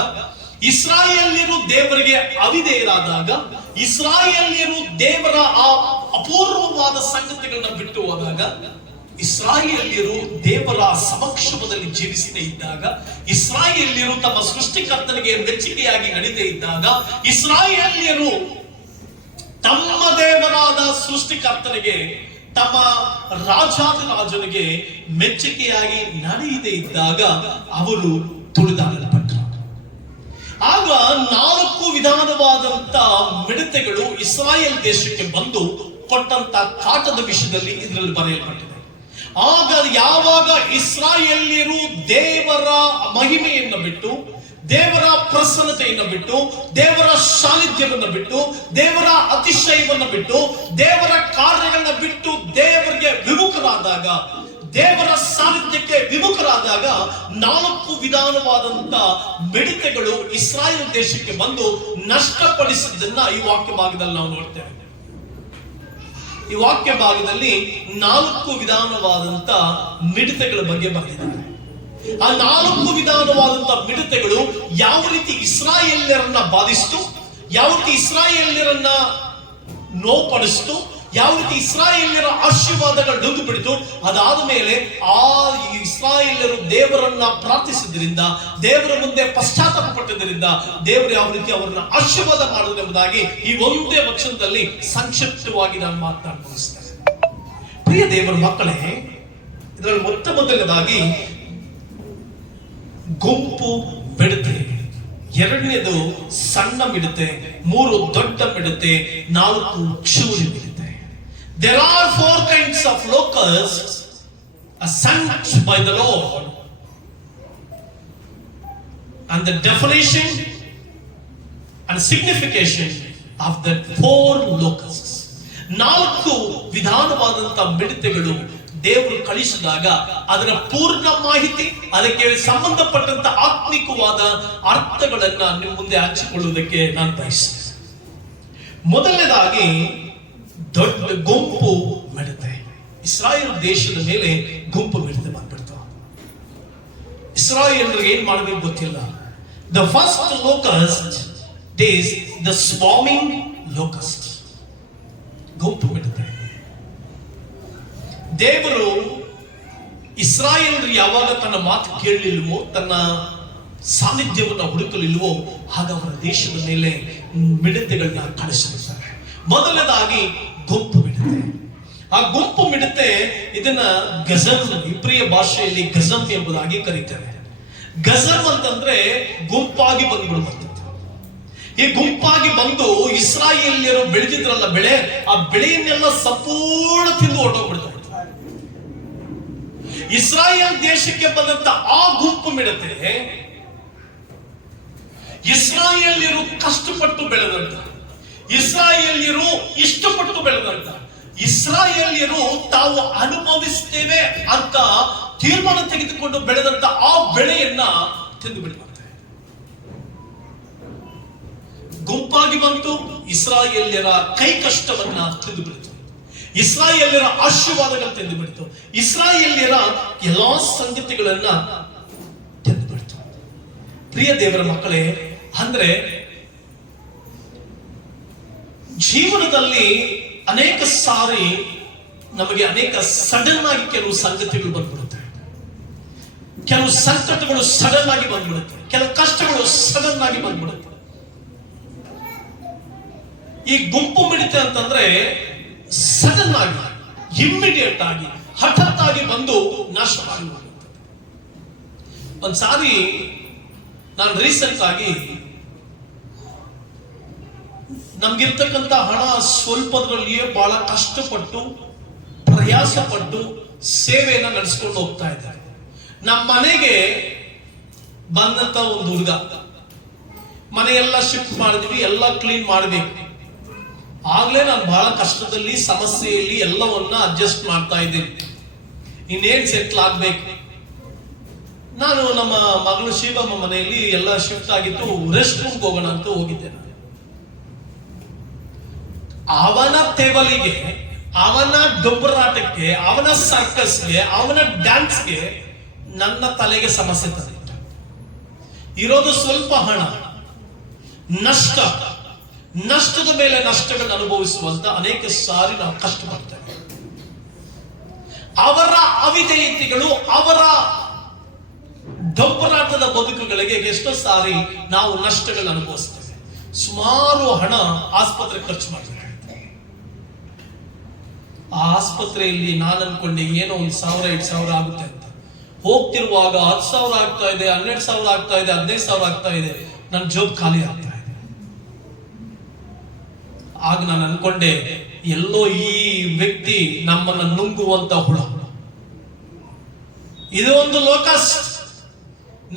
ಇಸ್ರಾಯೇಲ್ಯರು ದೇವರಿಗೆ ಅವಿಧೇಯರಾದಾಗ, ಇಸ್ರಾಯೇಲ್ಯರು ದೇವರ ಆ ಅಪೂರ್ವವಾದ ಸಂಗತಿಗಳನ್ನ ಬಿಟ್ಟು ಹೋದಾಗ, ಇಸ್ರಾಯೇಲ್ಯರು ದೇವರ ಸಮಕ್ಷಮದಲ್ಲಿ ಜೀವಿಸದೇ ಇದ್ದಾಗ, ಇಸ್ರಾಯೇಲ್ಯರು ತಮ್ಮ ಸೃಷ್ಟಿಕರ್ತನಿಗೆ ಮೆಚ್ಚುಗೆಯಾಗಿ ನಡೀತಾ ಇದ್ದಾಗ, ಇಸ್ರಾಯೇಲ್ಯರು ತಮ್ಮ ದೇವರಾದ ಸೃಷ್ಟಿಕರ್ತನಿಗೆ, ತಮ್ಮ ರಾಜನಿಗೆ ಮೆಚ್ಚುಗೆಯಾಗಿ ನಡೆಯದೇ ಇದ್ದಾಗ ಅವರು ತುಳಿದಾಡಲ್ಪಟ್ಟರು. ಆಗ 4 ವಿಧಾನವಾದಂತ ಮಿಡತೆಗಳು ಇಸ್ರಾಯೇಲ್ ದೇಶಕ್ಕೆ ಬಂದು ಕೊಟ್ಟಂತ ಕಾಟದ ವಿಷಯದಲ್ಲಿ ಇದರಲ್ಲಿ ಬರೆಯಲ್ಪಟ್ಟಿದೆ. ಆಗ ಯಾವಾಗ ಇಸ್ರಾಯೇಲ್ಯರು ದೇವರ ಮಹಿಮೆಯನ್ನು ಬಿಟ್ಟು, ದೇವರ ಪ್ರಸನ್ನತೆಯನ್ನು ಬಿಟ್ಟು, ದೇವರ ಸಾನ್ನಿಧ್ಯವನ್ನು ಬಿಟ್ಟು, ದೇವರ ಅತಿಶಯವನ್ನು ಬಿಟ್ಟು, ದೇವರ ಕಾರ್ಯಗಳನ್ನ ಬಿಟ್ಟು ದೇವರಿಗೆ ವಿಮುಖರಾದಾಗ, ದೇವರ ಸಾನ್ನಿಧ್ಯಕ್ಕೆ ವಿಮುಖರಾದಾಗ 4 ವಿಧಾನವಾದಂತ ಮಿಡತೆಗಳು ಇಸ್ರಾಯೇಲ್ ದೇಶಕ್ಕೆ ಬಂದು ನಷ್ಟಪಡಿಸಿದ್ದನ್ನ ಈ ವಾಕ್ಯ ಭಾಗದಲ್ಲಿ ನಾವು ನೋಡ್ತೇವೆ. ಈ ವಾಕ್ಯ ಭಾಗದಲ್ಲಿ 4 ವಿಧಾನವಾದಂತ ಮಿಡತೆಗಳ ಬಗ್ಗೆ ಬರೆದಿದ್ದಾರೆ. ಆ 4 ವಿಧಾನವಾದಂತ ಮಿಡತೆಗಳು ಯಾವ ರೀತಿ ಇಸ್ರಾಯೇಲ್ಯರನ್ನ ಬಾಧಿಸ್ತು, ಯಾವ ರೀತಿ ಇಸ್ರಾಯೇಲ್ಯರನ್ನ ನೋವುಪಡಿಸ್ತು, ಯಾವ ರೀತಿ ಇಸ್ರಾಯೇಲ್ಯರ ಆಶೀರ್ವಾದಗಳು ನುಗ್ಗು ಬಿಡಿತು. ಅದಾದ ಮೇಲೆ ಆ ಇಸ್ರಾಯೇಲ್ಯರು ದೇವರನ್ನ ಪ್ರಾರ್ಥಿಸಿದ್ರಿಂದ, ದೇವರ ಮುಂದೆ ಪಶ್ಚಾತ್ತಾಪ ಪಟ್ಟಿದ್ದರಿಂದ ದೇವರು ಯಾವ ರೀತಿ ಅವರನ್ನ ಆಶೀರ್ವಾದ ಮಾಡುವುದೆಂಬುದಾಗಿ ಈ ಒಂದೇ ವಚನದಲ್ಲಿ ಸಂಕ್ಷಿಪ್ತವಾಗಿ ನಾನು ಮಾತನಾಡಿಸ್ತೇನೆ. ಪ್ರಿಯ ದೇವರ ಮಕ್ಕಳೇ, ಇದರಲ್ಲಿ ಮೊದಲನೇದಾಗಿ ಗುಂಪು ಮಿಡತೆ, 2ನೇದು ಸಣ್ಣ ಮಿಡತೆ, 3 ದೊಡ್ಡ ಮಿಡತೆ, 4 ಕ್ಷೂರಿ ಮಿಡತೆ. There are 4 kinds of locusts sent by the Lord, and the definition and signification of the 4 locusts. 4 ವಿಧಾನವಾದಂತ ಮಿಡತೆಗಳು ದೇವರು ಕಳಿಸಿದಾಗ ಅದರ ಪೂರ್ಣ ಮಾಹಿತಿ, ಅದಕ್ಕೆ ಸಂಬಂಧಪಟ್ಟಂತ ಆತ್ಮಿಕವಾದ ಅರ್ಥಗಳನ್ನ ನಿಮ್ಮ ಮುಂದೆ ಹಂಚಿಕೊಳ್ಳುವುದಕ್ಕೆ ನಾನು ಬಯಸ್ತೇನೆ. ಮೊದಲನೇದಾಗಿ ದೊಡ್ಡ ಗುಂಪು ಮಿಡತೆ. ಇಸ್ರಾಯೇಲ್ ದೇಶದ ಮೇಲೆ ಗುಂಪು ಮಿಡತೆ ಬಂದ್ಬಿಡ್ತಾವ. ಇಸ್ರಾಯೇಲ್ರಿಗೆ ಏನ್ ಮಾಡಬೇಕು ಗೊತ್ತಿಲ್ಲ. The first locust it is the swarming locust, ಗುಂಪು ಮಿಡತೆ. ದೇವರು ಇಸ್ರಾಯೇಲರು ಯಾವಾಗ ತನ್ನ ಮಾತು ಕೇಳಲಿಲ್ವೋ, ತನ್ನ ಸಾನ್ನಿಧ್ಯವನ್ನು ಹುಡುಕಲಿಲ್ವೋ, ಆಗ ಅವರ ದೇಶದ ಮೇಲೆ ಮಿಡತೆಗಳನ್ನ ಕಳಿಸಿರ್ತಾರೆ. ಮೊದಲನೇದಾಗಿ ಗುಂಪು ಮಿಡತೆ. ಆ ಗುಂಪು ಮಿಡತೆ ಇದನ್ನ ಗಜಮ್, ಇಬ್ರಿಯ ಭಾಷೆಯಲ್ಲಿ ಗಜಮ್ ಎಂಬುದಾಗಿ ಕರೀತಾರೆ. ಗಜಮ್ ಅಂತಂದ್ರೆ ಗುಂಪಾಗಿ ಬಂದ್ಬಿಡುವಂಥದ್ದು. ಈ ಗುಂಪಾಗಿ ಬಂದು ಇಸ್ರಾಯೇಲ್ಯರು ಬೆಳೆದಿದ್ರಲ್ಲ ಬೆಳೆ, ಆ ಬೆಳೆಯನ್ನೆಲ್ಲ ಸಂಪೂರ್ಣ ತಿಂದು ಹೊರಟೋಗ್ಬಿಡ್ತಾರೆ. ಇಸ್ರಾಯೇಲ್ ದೇಶಕ್ಕೆ ಬಂದಂತ ಆ ಗುಂಪು ಮಿಡತೆ ಇಸ್ರಾಯೇಲ್ಯರು ಕಷ್ಟಪಟ್ಟು ಬೆಳೆದಂತ, ಇಸ್ರಾಯೇಲ್ಯರು ಇಷ್ಟಪಟ್ಟು ಬೆಳೆದಂತ, ಇಸ್ರಾಯೇಲ್ಯರು ತಾವು ಅನುಭವಿಸ್ತೇವೆ ಅಂತ ತೀರ್ಮಾನ ತೆಗೆದುಕೊಂಡು ಬೆಳೆದಂತ ಆ ಬೆಳೆಯನ್ನ ತಿಂದು ಬಿಡುವಂತೆ. ಗುಂಪಾಗಿ ಬಂತು, ಇಸ್ರಾಯೇಲ್ಯರ ಕೈ ಕಷ್ಟವನ್ನ ತಿಂದು ಬಿಡಿತು, ಇಸ್ರಾಯೇಲ್ಯರ ಆಶೀರ್ವಾದಗಳು ತಿಂದು ಬಿಡಿತು, ಇಸ್ರಾಯೇಲ್ಯರ ಎಲ್ಲಾ ಸಂಗತಿಗಳನ್ನ ತಿಂದು ಬಿಡಿತು. ಪ್ರಿಯ ದೇವರ ಮಕ್ಕಳೇ, ಅಂದ್ರೆ ಜೀವನದಲ್ಲಿ ಅನೇಕ ಸಾರಿ ನಮಗೆ ಅನೇಕ ಸಡನ್ ಆಗಿ ಕೆಲವು ಸಂಗತಿಗಳು ಬಂದ್ಬಿಡುತ್ತೆ, ಕೆಲವು ಸಂಕಟಗಳು ಸಡನ್ ಆಗಿ ಬಂದ್ಬಿಡುತ್ತೆ, ಕೆಲವು ಕಷ್ಟಗಳು ಸಡನ್ ಆಗಿ ಬಂದ್ಬಿಡುತ್ತೆ. ಈ ಗುಂಪು ಮಿಡತೆ ಅಂತಂದ್ರೆ ಸಡನ್ ಆಗಿ, ಇಮ್ಮಿಡಿಯೇಟ್ ಆಗಿ, ಹಠಾತ್ ಆಗಿ ಬಂದು ನಾಶ ಮಾಡುವಂಥದ್ದು. ಒಂದ್ಸಾರಿ ನಾನು ರೀಸೆಂಟ್ ಆಗಿ ನಮ್ಗಿರ್ತಕ್ಕಂಥ ಹಣ ಸ್ವಲ್ಪದ್ರಲ್ಲಿಯೇ ಬಹಳ ಕಷ್ಟಪಟ್ಟು ಪ್ರಯಾಸ ಪಟ್ಟು ಸೇವೆಯನ್ನ ನಡೆಸ್ಕೊಂಡು ಹೋಗ್ತಾ ಇದ್ದಾರೆ. ನಮ್ಮ ಮನೆಗೆ ಬಂದಂತ ಒಂದು ಹುಡುಗ, ಮನೆಯೆಲ್ಲ ಶಿಫ್ಟ್ ಮಾಡಿದ್ವಿ, ಎಲ್ಲ ಕ್ಲೀನ್ ಮಾಡಬೇಕು. ಆಗ್ಲೇ ನಾನು ಬಹಳ ಕಷ್ಟದಲ್ಲಿ, ಸಮಸ್ಯೆಯಲ್ಲಿ ಎಲ್ಲವನ್ನ ಅಡ್ಜಸ್ಟ್ ಮಾಡ್ತಾ ಇದ್ದೀನಿ. ಇನ್ನೇನ್ ಸೆಟ್ಲ್ ಆಗ್ಬೇಕು. ನಾನು ನಮ್ಮ ಮಗಳು ಶಿವಮ್ಮ ಮನೆಯಲ್ಲಿ ಎಲ್ಲ ಶಿಫ್ಟ್ ಆಗಿತ್ತು, ರೆಸ್ಟ್ ರೂಮ್ಗೆ ಹೋಗೋಣ ಅಂತ ಹೋಗಿದ್ದೆ. ನಾನು ಅವನ ಟೇಬಲಿಗೆ, ಅವನ ಡೊಬ್ಬರಾಟಕ್ಕೆ, ಅವನ ಸರ್ಕಸ್ಗೆ, ಅವನ ಡ್ಯಾನ್ಸ್ಗೆ ನನ್ನ ತಲೆಗೆ ಸಮಸ್ಯೆ ತಂದಿತ್ತು. ಇರೋದು ಸ್ವಲ್ಪ ಹಣ, ನಷ್ಟ, ನಷ್ಟದ ಮೇಲೆ ನಷ್ಟಗಳನ್ನು ಅನುಭವಿಸುವಂತ ಅನೇಕ ಸಾರಿ ನಾವು ಕಷ್ಟಪಡ್ತೇವೆ. ಅವರ ಅವಿಧೇಯತೆಗಳು, ಅವರ ಡೊಬ್ಬರಾಟದ ಬದುಕುಗಳಿಗೆ ಎಷ್ಟೋ ಸಾರಿ ನಾವು ನಷ್ಟಗಳನ್ನು ಅನುಭವಿಸ್ತೇವೆ. ಸುಮಾರು ಹಣ ಆಸ್ಪತ್ರೆ ಖರ್ಚು ಮಾಡ್ತೇವೆ. ಆ ಆಸ್ಪತ್ರೆಯಲ್ಲಿ ನಾನು ಅನ್ಕೊಂಡೆ ಏನೋ 1,000-2,000 ಆಗುತ್ತೆ ಅಂತ. ಹೋಗ್ತಿರುವಾಗ 10,000 ಆಗ್ತಾ ಇದೆ, 12,000 ಆಗ್ತಾ ಇದೆ, 15,000 ಆಗ್ತಾ ಇದೆ, ನನ್ನ ಜೋಬ್ ಖಾಲಿ ಆಗ್ತಾ ಇದೆ. ಆಗ ನಾನು ಅನ್ಕೊಂಡೆ, ಎಲ್ಲೋ ಈ ವ್ಯಕ್ತಿ ನಮ್ಮನ್ನ ನುಂಗುವಂತ ಹುಳ. ಇದು ಒಂದು ಲೋಕಸ್.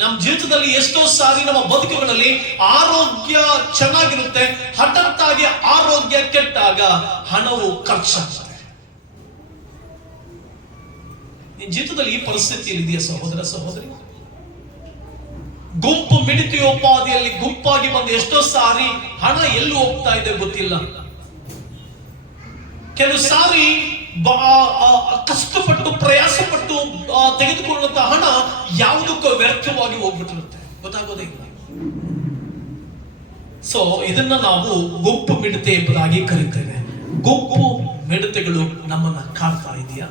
ನಮ್ಮ ಜೀವಿತದಲ್ಲಿ ಎಷ್ಟೋ ಸಾರಿ ನಮ್ಮ ಬದುಕುಗಳಲ್ಲಿ ಆರೋಗ್ಯ ಚೆನ್ನಾಗಿರುತ್ತೆ, ಹಠಾತ್ತಾಗಿ ಆರೋಗ್ಯ ಕೆಟ್ಟಾಗ ಹಣವು ಖರ್ಚಾಗ್ತದೆ. ನಿನ್ನ ಜೀವಿತದಲ್ಲಿ ಈ ಪರಿಸ್ಥಿತಿ ಇದೆಯಾ ಸಹೋದರ ಸಹೋದರಿ? ಗುಂಪು ಮಿಡತೆಯೋಪಾದಿಯಲ್ಲಿ ಗುಂಪಾಗಿ ಬಂದು ಎಷ್ಟೋ ಸಾರಿ ಹಣ ಎಲ್ಲಿ ಹೋಗ್ತಾ ಇದೆ ಗೊತ್ತಿಲ್ಲ. ಕೆಲವು ಸಾರಿ ಕಷ್ಟಪಟ್ಟು ಪ್ರಯಾಸಪಟ್ಟು ತೆಗೆದುಕೊಂಡಂತ ಹಣ ಯಾವುದಕ್ಕೂ ವ್ಯರ್ಥವಾಗಿ ಹೋಗ್ಬಿಟ್ಟಿರುತ್ತೆ, ಗೊತ್ತಾಗೋದೇ ಇಲ್ಲ. ಸೊ ಇದನ್ನ ನಾವು ಗುಂಪು ಮಿಡತೆ ಎಂಬುದಾಗಿ ಕರೀತೇವೆ. ಗುಂಪು ಮಿಡತೆಗಳು ನಮ್ಮನ್ನ ಕಾಡ್ತಾ ಇದೆಯಾ?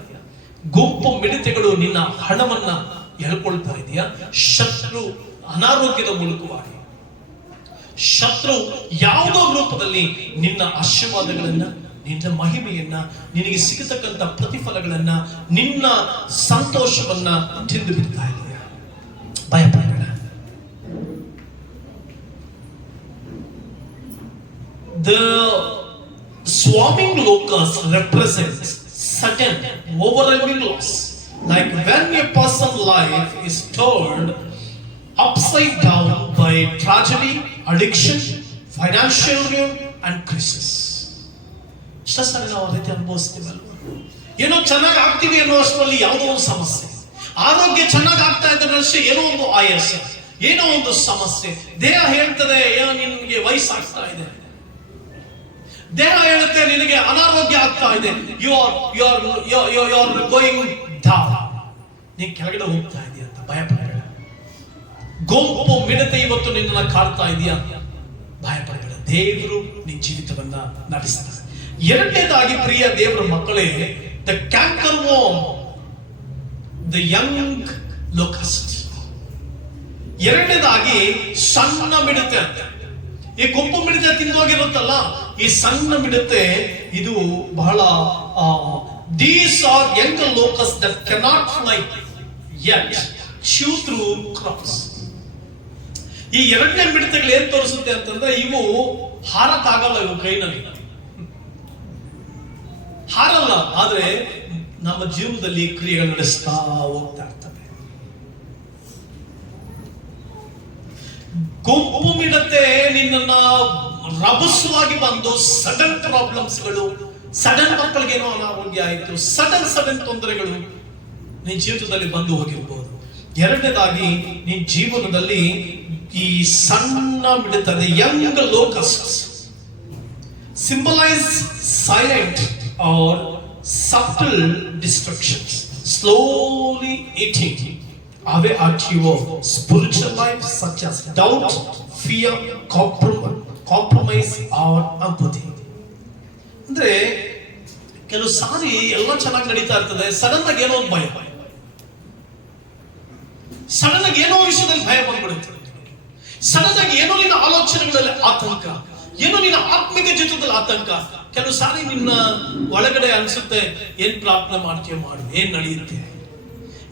ಗುಂಪು ಮಿಡತೆಗಳು ನಿನ್ನ ಹಣವನ್ನ ಎಳ್ಕೊಳ್ತಾ ಇದೆಯಾ? ಶತ್ರು ಅನಾರೋಗ್ಯದ ಮೂಲಕವಾಗಿ, ಶತ್ರು ಯಾವುದೋ ರೂಪದಲ್ಲಿ ನಿನ್ನ ಆಶೀರ್ವಾದಗಳನ್ನ, ನಿನ್ನ ಮಹಿಮೆಯನ್ನ, ನಿನಗೆ ಸಿಗತಕ್ಕಂಥ ಪ್ರತಿಫಲಗಳನ್ನ, ನಿನ್ನ ಸಂತೋಷವನ್ನ ತಿಂದು ಬಿಡ್ತಾ ಇದೆಯಾ? ಭಯಪಡಬೇಡ. The swarming locust represents sudden overwhelming loss, like when a person's life is turned upside down by tragedy, addiction, financial ruin and crisis. ಸರಿ ನಾವು ಆ ರೀತಿ ಅನುಭವಿಸ್ತೀವಲ್ವ? ಏನೋ ಚೆನ್ನಾಗಿ ಆಗ್ತೀವಿ ಅನ್ನೋ ಅಷ್ಟರಲ್ಲಿ ಯಾವುದೋ ಒಂದು ಸಮಸ್ಯೆ, ಆರೋಗ್ಯ ಚೆನ್ನಾಗಿ ಆಗ್ತಾ ಇದ್ರೆ ಏನೋ ಒಂದು ಆಯಾಸ, ಏನೋ ಒಂದು ಸಮಸ್ಯೆ. ದೇಹ ಹೇಳ್ತದೆ ಏನೋ ನಿನಗೆ ವಯಸ್ಸಾಗ್ತಾ ಇದೆ, ದೇಹ ಹೇಳುತ್ತೆ ನಿನಗೆ ಅನಾರೋಗ್ಯ ಆಗ್ತಾ ಇದೆ, ಯು ಆರ್ ಗೋಯಿಂಗ್ ಡೌನ್, ನೀ ಕೆಳಗಡೆ ಹೋಗ್ತಾ ಇದೆಯಾ ಅಂತ ಭಯಪಡಬೇಡ. ಗುಂಪು ಮಿಡತೆ ಇವತ್ತು ನಿನ್ನನ್ನು ಕಾಡ್ತಾ ಇದೆಯಾ? ಭಯಪಡಬೇಡ. ದೇವರು ನಿನ್ನ ಜೀವಿತವನ್ನ ನಡೆಸ್ತಾರೆ. ಎರಡನೇದಾಗಿ ಪ್ರಿಯ ದೇವರ ಮಕ್ಕಳೇ, the canker worm, the Young locust. ಎರಡನೇದಾಗಿ ಸಣ್ಣ ಮಿಡತೆ ಅಂತ. ಈ ಗುಂಪು ಮಿಡತೆ ತಿಂದೋಗಿರುತ್ತಲ್ಲ, ಈ ಸಣ್ಣ ಮಿಡತೆ ಇದು ಬಹಳ these are young locusts that cannot fly yet chew through crops. ಈ ಎರಡನೇ ಮಿಡತೆಗಳು ಏನ್ ತೋರಿಸುತ್ತೆ ಅಂತಂದ್ರೆ, ಇವು ಹಾರಕ್ಕಾಗಲ್ಲ, ಇವು ಕೈನಲ್ಲಿ ಹಾರಲ್ಲ, ಆದ್ರೆ ನಮ್ಮ ಜೀವನದಲ್ಲಿ ಕ್ರಿಯೆಗಳು ನಡೆಸ್ತಾ ಹೋಗ್ತಾ ಇರ್ತವೆ. ಗುಂಪು ಮಿಡತೆ ನಿನ್ನನ್ನ ರಭಸವಾಗಿ ಬಂದು ಸಡನ್ ಪ್ರಾಬ್ಲಮ್ಸ್ಗಳು, ಸಡನ್ ಮಕ್ಕಳಿಗೇನೋ ಅನಾರೋಗ್ಯ ಆಯಿತು, ಸಡನ್ ತೊಂದರೆಗಳು ನಿನ್ನ ಜೀವಿತದಲ್ಲಿ ಬಂದು ಹೋಗಿರ್ಬೋದು. ಎರಡನೇದಾಗಿ ನಿನ್ನ ಜೀವನದಲ್ಲಿ ಈ ಸಣ್ಣ ಮಿಡತೆ, young locust, symbolize silent or subtle destructions slowly eating away at your spiritual life, such as doubt, fear, compromise or apathy. ಅಂದ್ರೆ ಕೆಲವು ಸಾರಿ ಎಲ್ಲ ಚೆನ್ನಾಗಿ ನಡೀತಾ ಇರ್ತದೆ, ಸಡನ್ ಆಗಿ ಏನೋ ಒಂದು ಭಯ, ಸಡನ್ ಆಗಿ ಏನೋ ವಿಷಯದಲ್ಲಿ ಭಯ ಬಂದ್ಬಿಡುತ್ತೆ, ಸಡನ್ ಆಗಿ ಏನೋ ನಿನ್ನ ಆಲೋಚನೆಗಳಲ್ಲಿ ಆತಂಕ, ಏನೋ ನಿನ್ನ ಆತ್ಮಿಕ ಜೀವಿತದಲ್ಲಿ ಆತಂಕ. ಕೆಲವು ಸಾರಿ ನಿನ್ನ ಒಳಗಡೆ ಅನ್ಸುತ್ತೆ, ಏನ್ ಪ್ರಾರ್ಥನೆ ಮಾಡ್ತೀಯ ಮಾಡು, ಏನ್ ನಡೆಯುತ್ತೆ,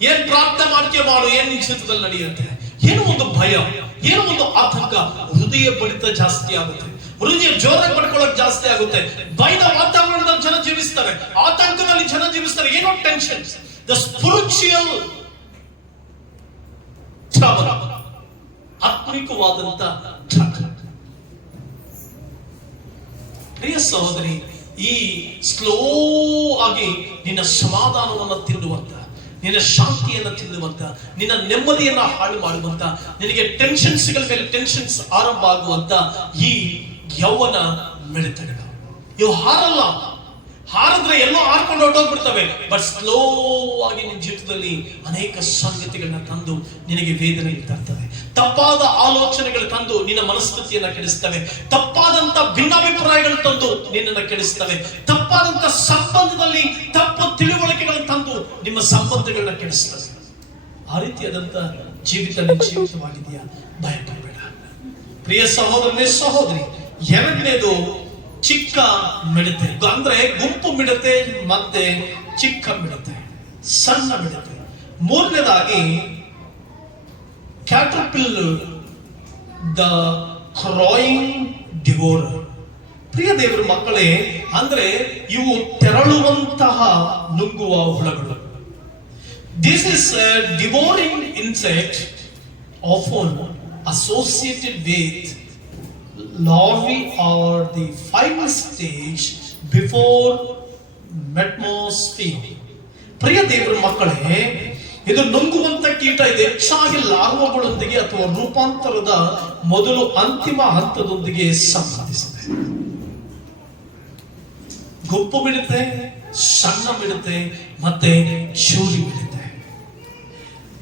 ಏನ್ ಪ್ರಾರ್ಥನೆ ಮಾಡ್ತೀಯ ಮಾಡು, ಏನ್ ನಿನ್ನ ಜೀವಿತದಲ್ಲಿ ನಡೆಯುತ್ತೆ, ಏನೋ ಒಂದು ಭಯ, ಏನೋ ಒಂದು ಆತಂಕ, ಹೃದಯ ಬಡಿತ ಜಾಸ್ತಿ ಆಗುತ್ತೆ, ಹೃದಯ ಜೋರಾಗಿ ಪಡ್ಕೊಳ್ಳೋಕೆ ಜಾಸ್ತಿ ಆಗುತ್ತೆ. ಭಯದ ವಾತಾವರಣದಲ್ಲಿ ಜನ ಜೀವಿಸ್ತಾರೆ, ಆತಂಕದಲ್ಲಿ ಜನ ಜೀವಿಸ್ತಾರೆ, ಏನೋ ಟೆನ್ಷನ್. ದ ಸ್ಪಿರಿಚುವಲ್ ಟ್ರಬಲ್, ಆತ್ಮಿಕವಾದಂತ ಟ್ರಬಲ್. ಪ್ರಿಯ ಸಹೋದರಿ, ಈ ಸ್ಲೋ ಆಗಿ ನಿನ್ನ ಸಮಾಧಾನವನ್ನು ತಿನ್ನುವಂತ, ನಿನ್ನ ಶಾಂತಿಯನ್ನು ತಿನ್ನುವಂತ, ನಿನ್ನ ನೆಮ್ಮದಿಯನ್ನ ಹಾಳು ಮಾಡುವಂತ, ನಿನಗೆ ಟೆನ್ಷನ್ಸ್ಗಳ ಮೇಲೆ ಟೆನ್ಷನ್ಸ್ ಆರಂಭ ಆಗುವಂತ ಈ ಯೌವನ ಮಿಡತೆಗಳು. ಇವು ಹಾರಲ್ಲ, ಹಾರಿದ್ರೆ ಎಲ್ಲೋ ಹಾರ್ಕೊಂಡು ಹೊರಟೋಗ್ಬಿಡ್ತವೆ. ಬಟ್ ಸ್ಲೋ ಆಗಿ ನಿನ್ನ ಜೀವಿತದಲ್ಲಿ ಅನೇಕ ಸಂಗತಿಗಳನ್ನ ತಂದು ನಿನಗೆ ವೇದನೆ ತರ್ತವೆ. ತಪ್ಪಾದ ಆಲೋಚನೆಗಳು ತಂದು ನಿನ್ನ ಮನಸ್ಥಿತಿಯನ್ನ ಕೆಡಿಸ್ತವೆ. ತಪ್ಪಾದಂತ ಭಿನ್ನಾಭಿಪ್ರಾಯಗಳು ತಂದು ನಿನ್ನನ್ನು ಕೆಡಿಸ್ತವೆ. ತಪ್ಪಾದಂತ ಸಂಬಂಧದಲ್ಲಿ ತಪ್ಪು ತಿಳುವಳಿಕೆಗಳನ್ನು ತಂದು ನಿಮ್ಮ ಸಂಬಂಧಗಳನ್ನ ಕೆಡಿಸ್ತವೆ. ಆ ರೀತಿಯಾದಂತ ಜೀವಿತ ನಿನ್ನ ಜೀವಿತವಾಗಿದೆಯಾ? ಭಯಪಡಬೇಡ ಪ್ರಿಯ ಸಹೋದರನೇ ಸಹೋದರಿ. ಎರಡನೇದು ಚಿಕ್ಕ ಮಿಡತೆ, ಅಂದ್ರೆ ಗುಂಪು ಮಿಡತೆ ಮತ್ತೆ ಚಿಕ್ಕ ಮಿಡತೆ, ಸಣ್ಣ ಮಿಡತೆ. ಮೂರನೇದಾಗಿ ಕ್ಯಾಟರ್ಪಿಲ್ಲರ್, ದ ಕ್ರಾಯಿಂಗ್ ಡಿವೋರರ್. ಪ್ರಿಯ ದೇವರ ಮಕ್ಕಳೇ, ಅಂದ್ರೆ ಇವು ತೆರಳುವಂತಹ ನುಂಗುವ ಹುಳಗಳು. This is a devouring insect often associated with larvae or the final stage before metamorphosis. ಪ್ರಿಯ ದೇವರ ಮಕ್ಕಳೇ, ಇದು ನುಂಗುವಂತ ಕೀಟ. ಇದು ಹೆಚ್ಚಾಗಿ ಲಾರ್ವಾಗಳೊಂದಿಗೆ ಅಥವಾ ರೂಪಾಂತರದ ಮೊದಲು ಅಂತಿಮ ಹಂತದೊಂದಿಗೆ ಸಂಬಂಧಿಸಿದೆ. ಗುಂಪು ಮಿಡತೆ, ಸಣ್ಣ ಮಿಡತೆ ಮತ್ತೆ ಚೂರಿ ಮಿಡತೆ.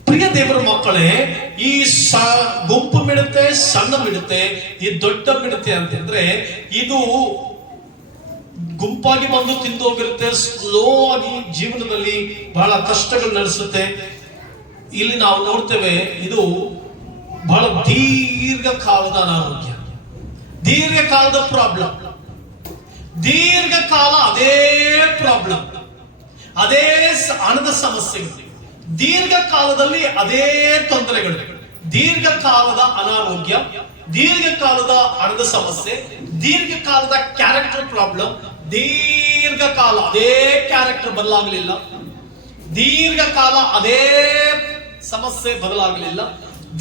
ಪ್ರಿಯ ದೇವರ ಮಕ್ಕಳೇ, ಈ ಗುಂಪು ಮಿಡತೆ, ಸಣ್ಣ ಮಿಡತೆ, ಈ ದೊಡ್ಡ ಮಿಡತೆ ಅಂತಂದ್ರೆ ಇದು ಗುಂಪಾಗಿ ಬಂದು ತಿಂದೋಗಿರುತ್ತೆ. ಸ್ಲೋ ಆಗಿ ಜೀವನದಲ್ಲಿ ಬಹಳ ಕಷ್ಟಗಳು ನಡೆಸುತ್ತೆ. ಇಲ್ಲಿ ನಾವು ನೋಡ್ತೇವೆ, ಇದು ಬಹಳ ದೀರ್ಘಕಾಲದ ಅನಾರೋಗ್ಯ, ದೀರ್ಘಕಾಲದ ಪ್ರಾಬ್ಲಮ್, ದೀರ್ಘಕಾಲ ಅದೇ ಪ್ರಾಬ್ಲಮ್, ಅದೇ ಹಣದ ಸಮಸ್ಯೆಗಳು, ದೀರ್ಘಕಾಲದಲ್ಲಿ ಅದೇ ತೊಂದರೆಗಳು, ದೀರ್ಘಕಾಲದ ಅನಾರೋಗ್ಯ, ದೀರ್ಘಕಾಲದ ಹಣದ ಸಮಸ್ಯೆ, ದೀರ್ಘಕಾಲದ ಕ್ಯಾರೆಕ್ಟರ್ ಪ್ರಾಬ್ಲಮ್, ದೀರ್ಘಕಾಲ ಅದೇ ಕ್ಯಾರೆಕ್ಟರ್ ಬದಲಾಗಲಿಲ್ಲ, ದೀರ್ಘಕಾಲ ಅದೇ ಸಮಸ್ಯೆ ಬದಲಾಗಲಿಲ್ಲ,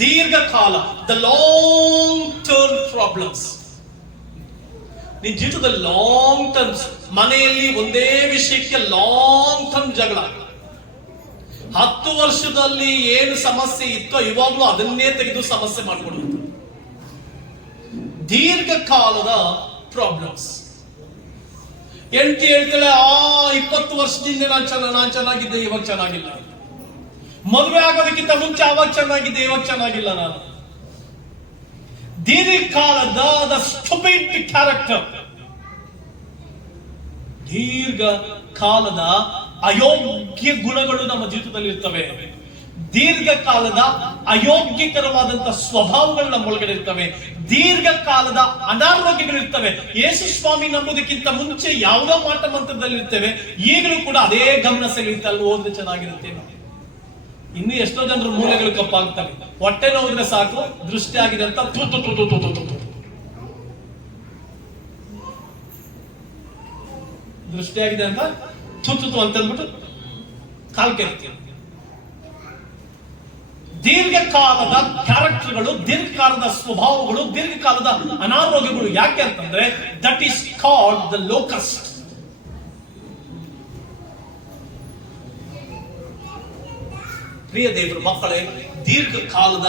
ದೀರ್ಘಕಾಲ, ದ ಲಾಂಗ್ ಟರ್ಮ್ ಪ್ರಾಬ್ಲಮ್ಸ್. ನಿನ್ನ ಜೀವಿತದಲ್ಲಿ ಲಾಂಗ್ ಟರ್ಮ್ಸ್, ಮನೆಯಲ್ಲಿ ಒಂದೇ ವಿಷಯಕ್ಕೆ ಲಾಂಗ್ ಟರ್ಮ್ ಜಗಳ, 10 ವರ್ಷದಲ್ಲಿ ಏನು ಸಮಸ್ಯೆ ಇತ್ತೋ ಇವಾಗ್ಲೂ ಅದನ್ನೇ ತೆಗೆದು ಸಮಸ್ಯೆ ಮಾಡಿಕೊಡುವುದು, ದೀರ್ಘಕಾಲದ ಪ್ರಾಬ್ಲಮ್ಸ್. ಹೆಂಡತಿ ಹೇಳ್ತಾಳೆ, 20 ವರ್ಷದಿಂದ ನಾನ್ ಚೆನ್ನಾಗಿದ್ದೆ, ಇವಾಗ ಚೆನ್ನಾಗಿಲ್ಲ. ಮದುವೆ ಆಗೋದಕ್ಕಿಂತ ಮುಂಚೆ ಅವಾಗ ಚೆನ್ನಾಗಿದ್ದೆ, ಇವಾಗ ಚೆನ್ನಾಗಿಲ್ಲ ನಾನು. ದೀರ್ಘಕಾಲದ ಸ್ಟುಪಿಡ್ ಕ್ಯಾರೆಕ್ಟರ್, ದೀರ್ಘಕಾಲದ ಅಯೋಗ್ಯ ಗುಣಗಳು ನಮ್ಮ ಜೀವಿತದಲ್ಲಿ ಇರ್ತವೆ. ದೀರ್ಘಕಾಲದ ಅಯೋಗ್ಯಕರವಾದಂತಹ ಸ್ವಭಾವಗಳು ನಮ್ಮ ಒಳಗಡೆ ಇರ್ತವೆ. ದೀರ್ಘಕಾಲದ ಅನಾರೋಗ್ಯಗಳು ಇರ್ತವೆ. ಯೇಸು ಸ್ವಾಮಿ ನಂಬುದಕ್ಕಿಂತ ಮುಂಚೆ ಯಾವುದೋ ಮಾಟ ಮಂತ್ರದಲ್ಲಿ ಇರ್ತೇವೆ, ಈಗಲೂ ಕೂಡ ಅದೇ ಗಮನ ಸೆಳೆಯುತ್ತೆ, ಅಲ್ಲಿ ಹೋದ್ರೆ ಚೆನ್ನಾಗಿರುತ್ತೆ. ಇನ್ನು ಎಷ್ಟೋ ಜನರು ಮೂಲೆಗಳು ಕಪ್ಪಾಗ್ತವೆ. ಹೊಟ್ಟೆ ನೋವಿದ್ರೆ ಸಾಕು, ದೃಷ್ಟಿ ಆಗಿದೆ ಅಂತ ದೃಷ್ಟಿ ಆಗಿದೆ ಅಂತ ತುತ್ತು ಅಂತಂದ್ಬಿಟ್ಟು ಕಾಲ್ ಕೆರ್ತೀವಿ. ದೀರ್ಘಕಾಲದ ಕ್ಯಾರೆಕ್ಟರ್ಗಳು, ದೀರ್ಘಕಾಲದ ಸ್ವಭಾವಗಳು, ದೀರ್ಘಕಾಲದ ಅನಾರೋಗ್ಯಗಳು. ಯಾಕೆ ಅಂತಂದ್ರೆ that is called the locust. ಪ್ರಿಯ ದೇವರ ಮಕ್ಕಳೇ, ದೀರ್ಘಕಾಲದ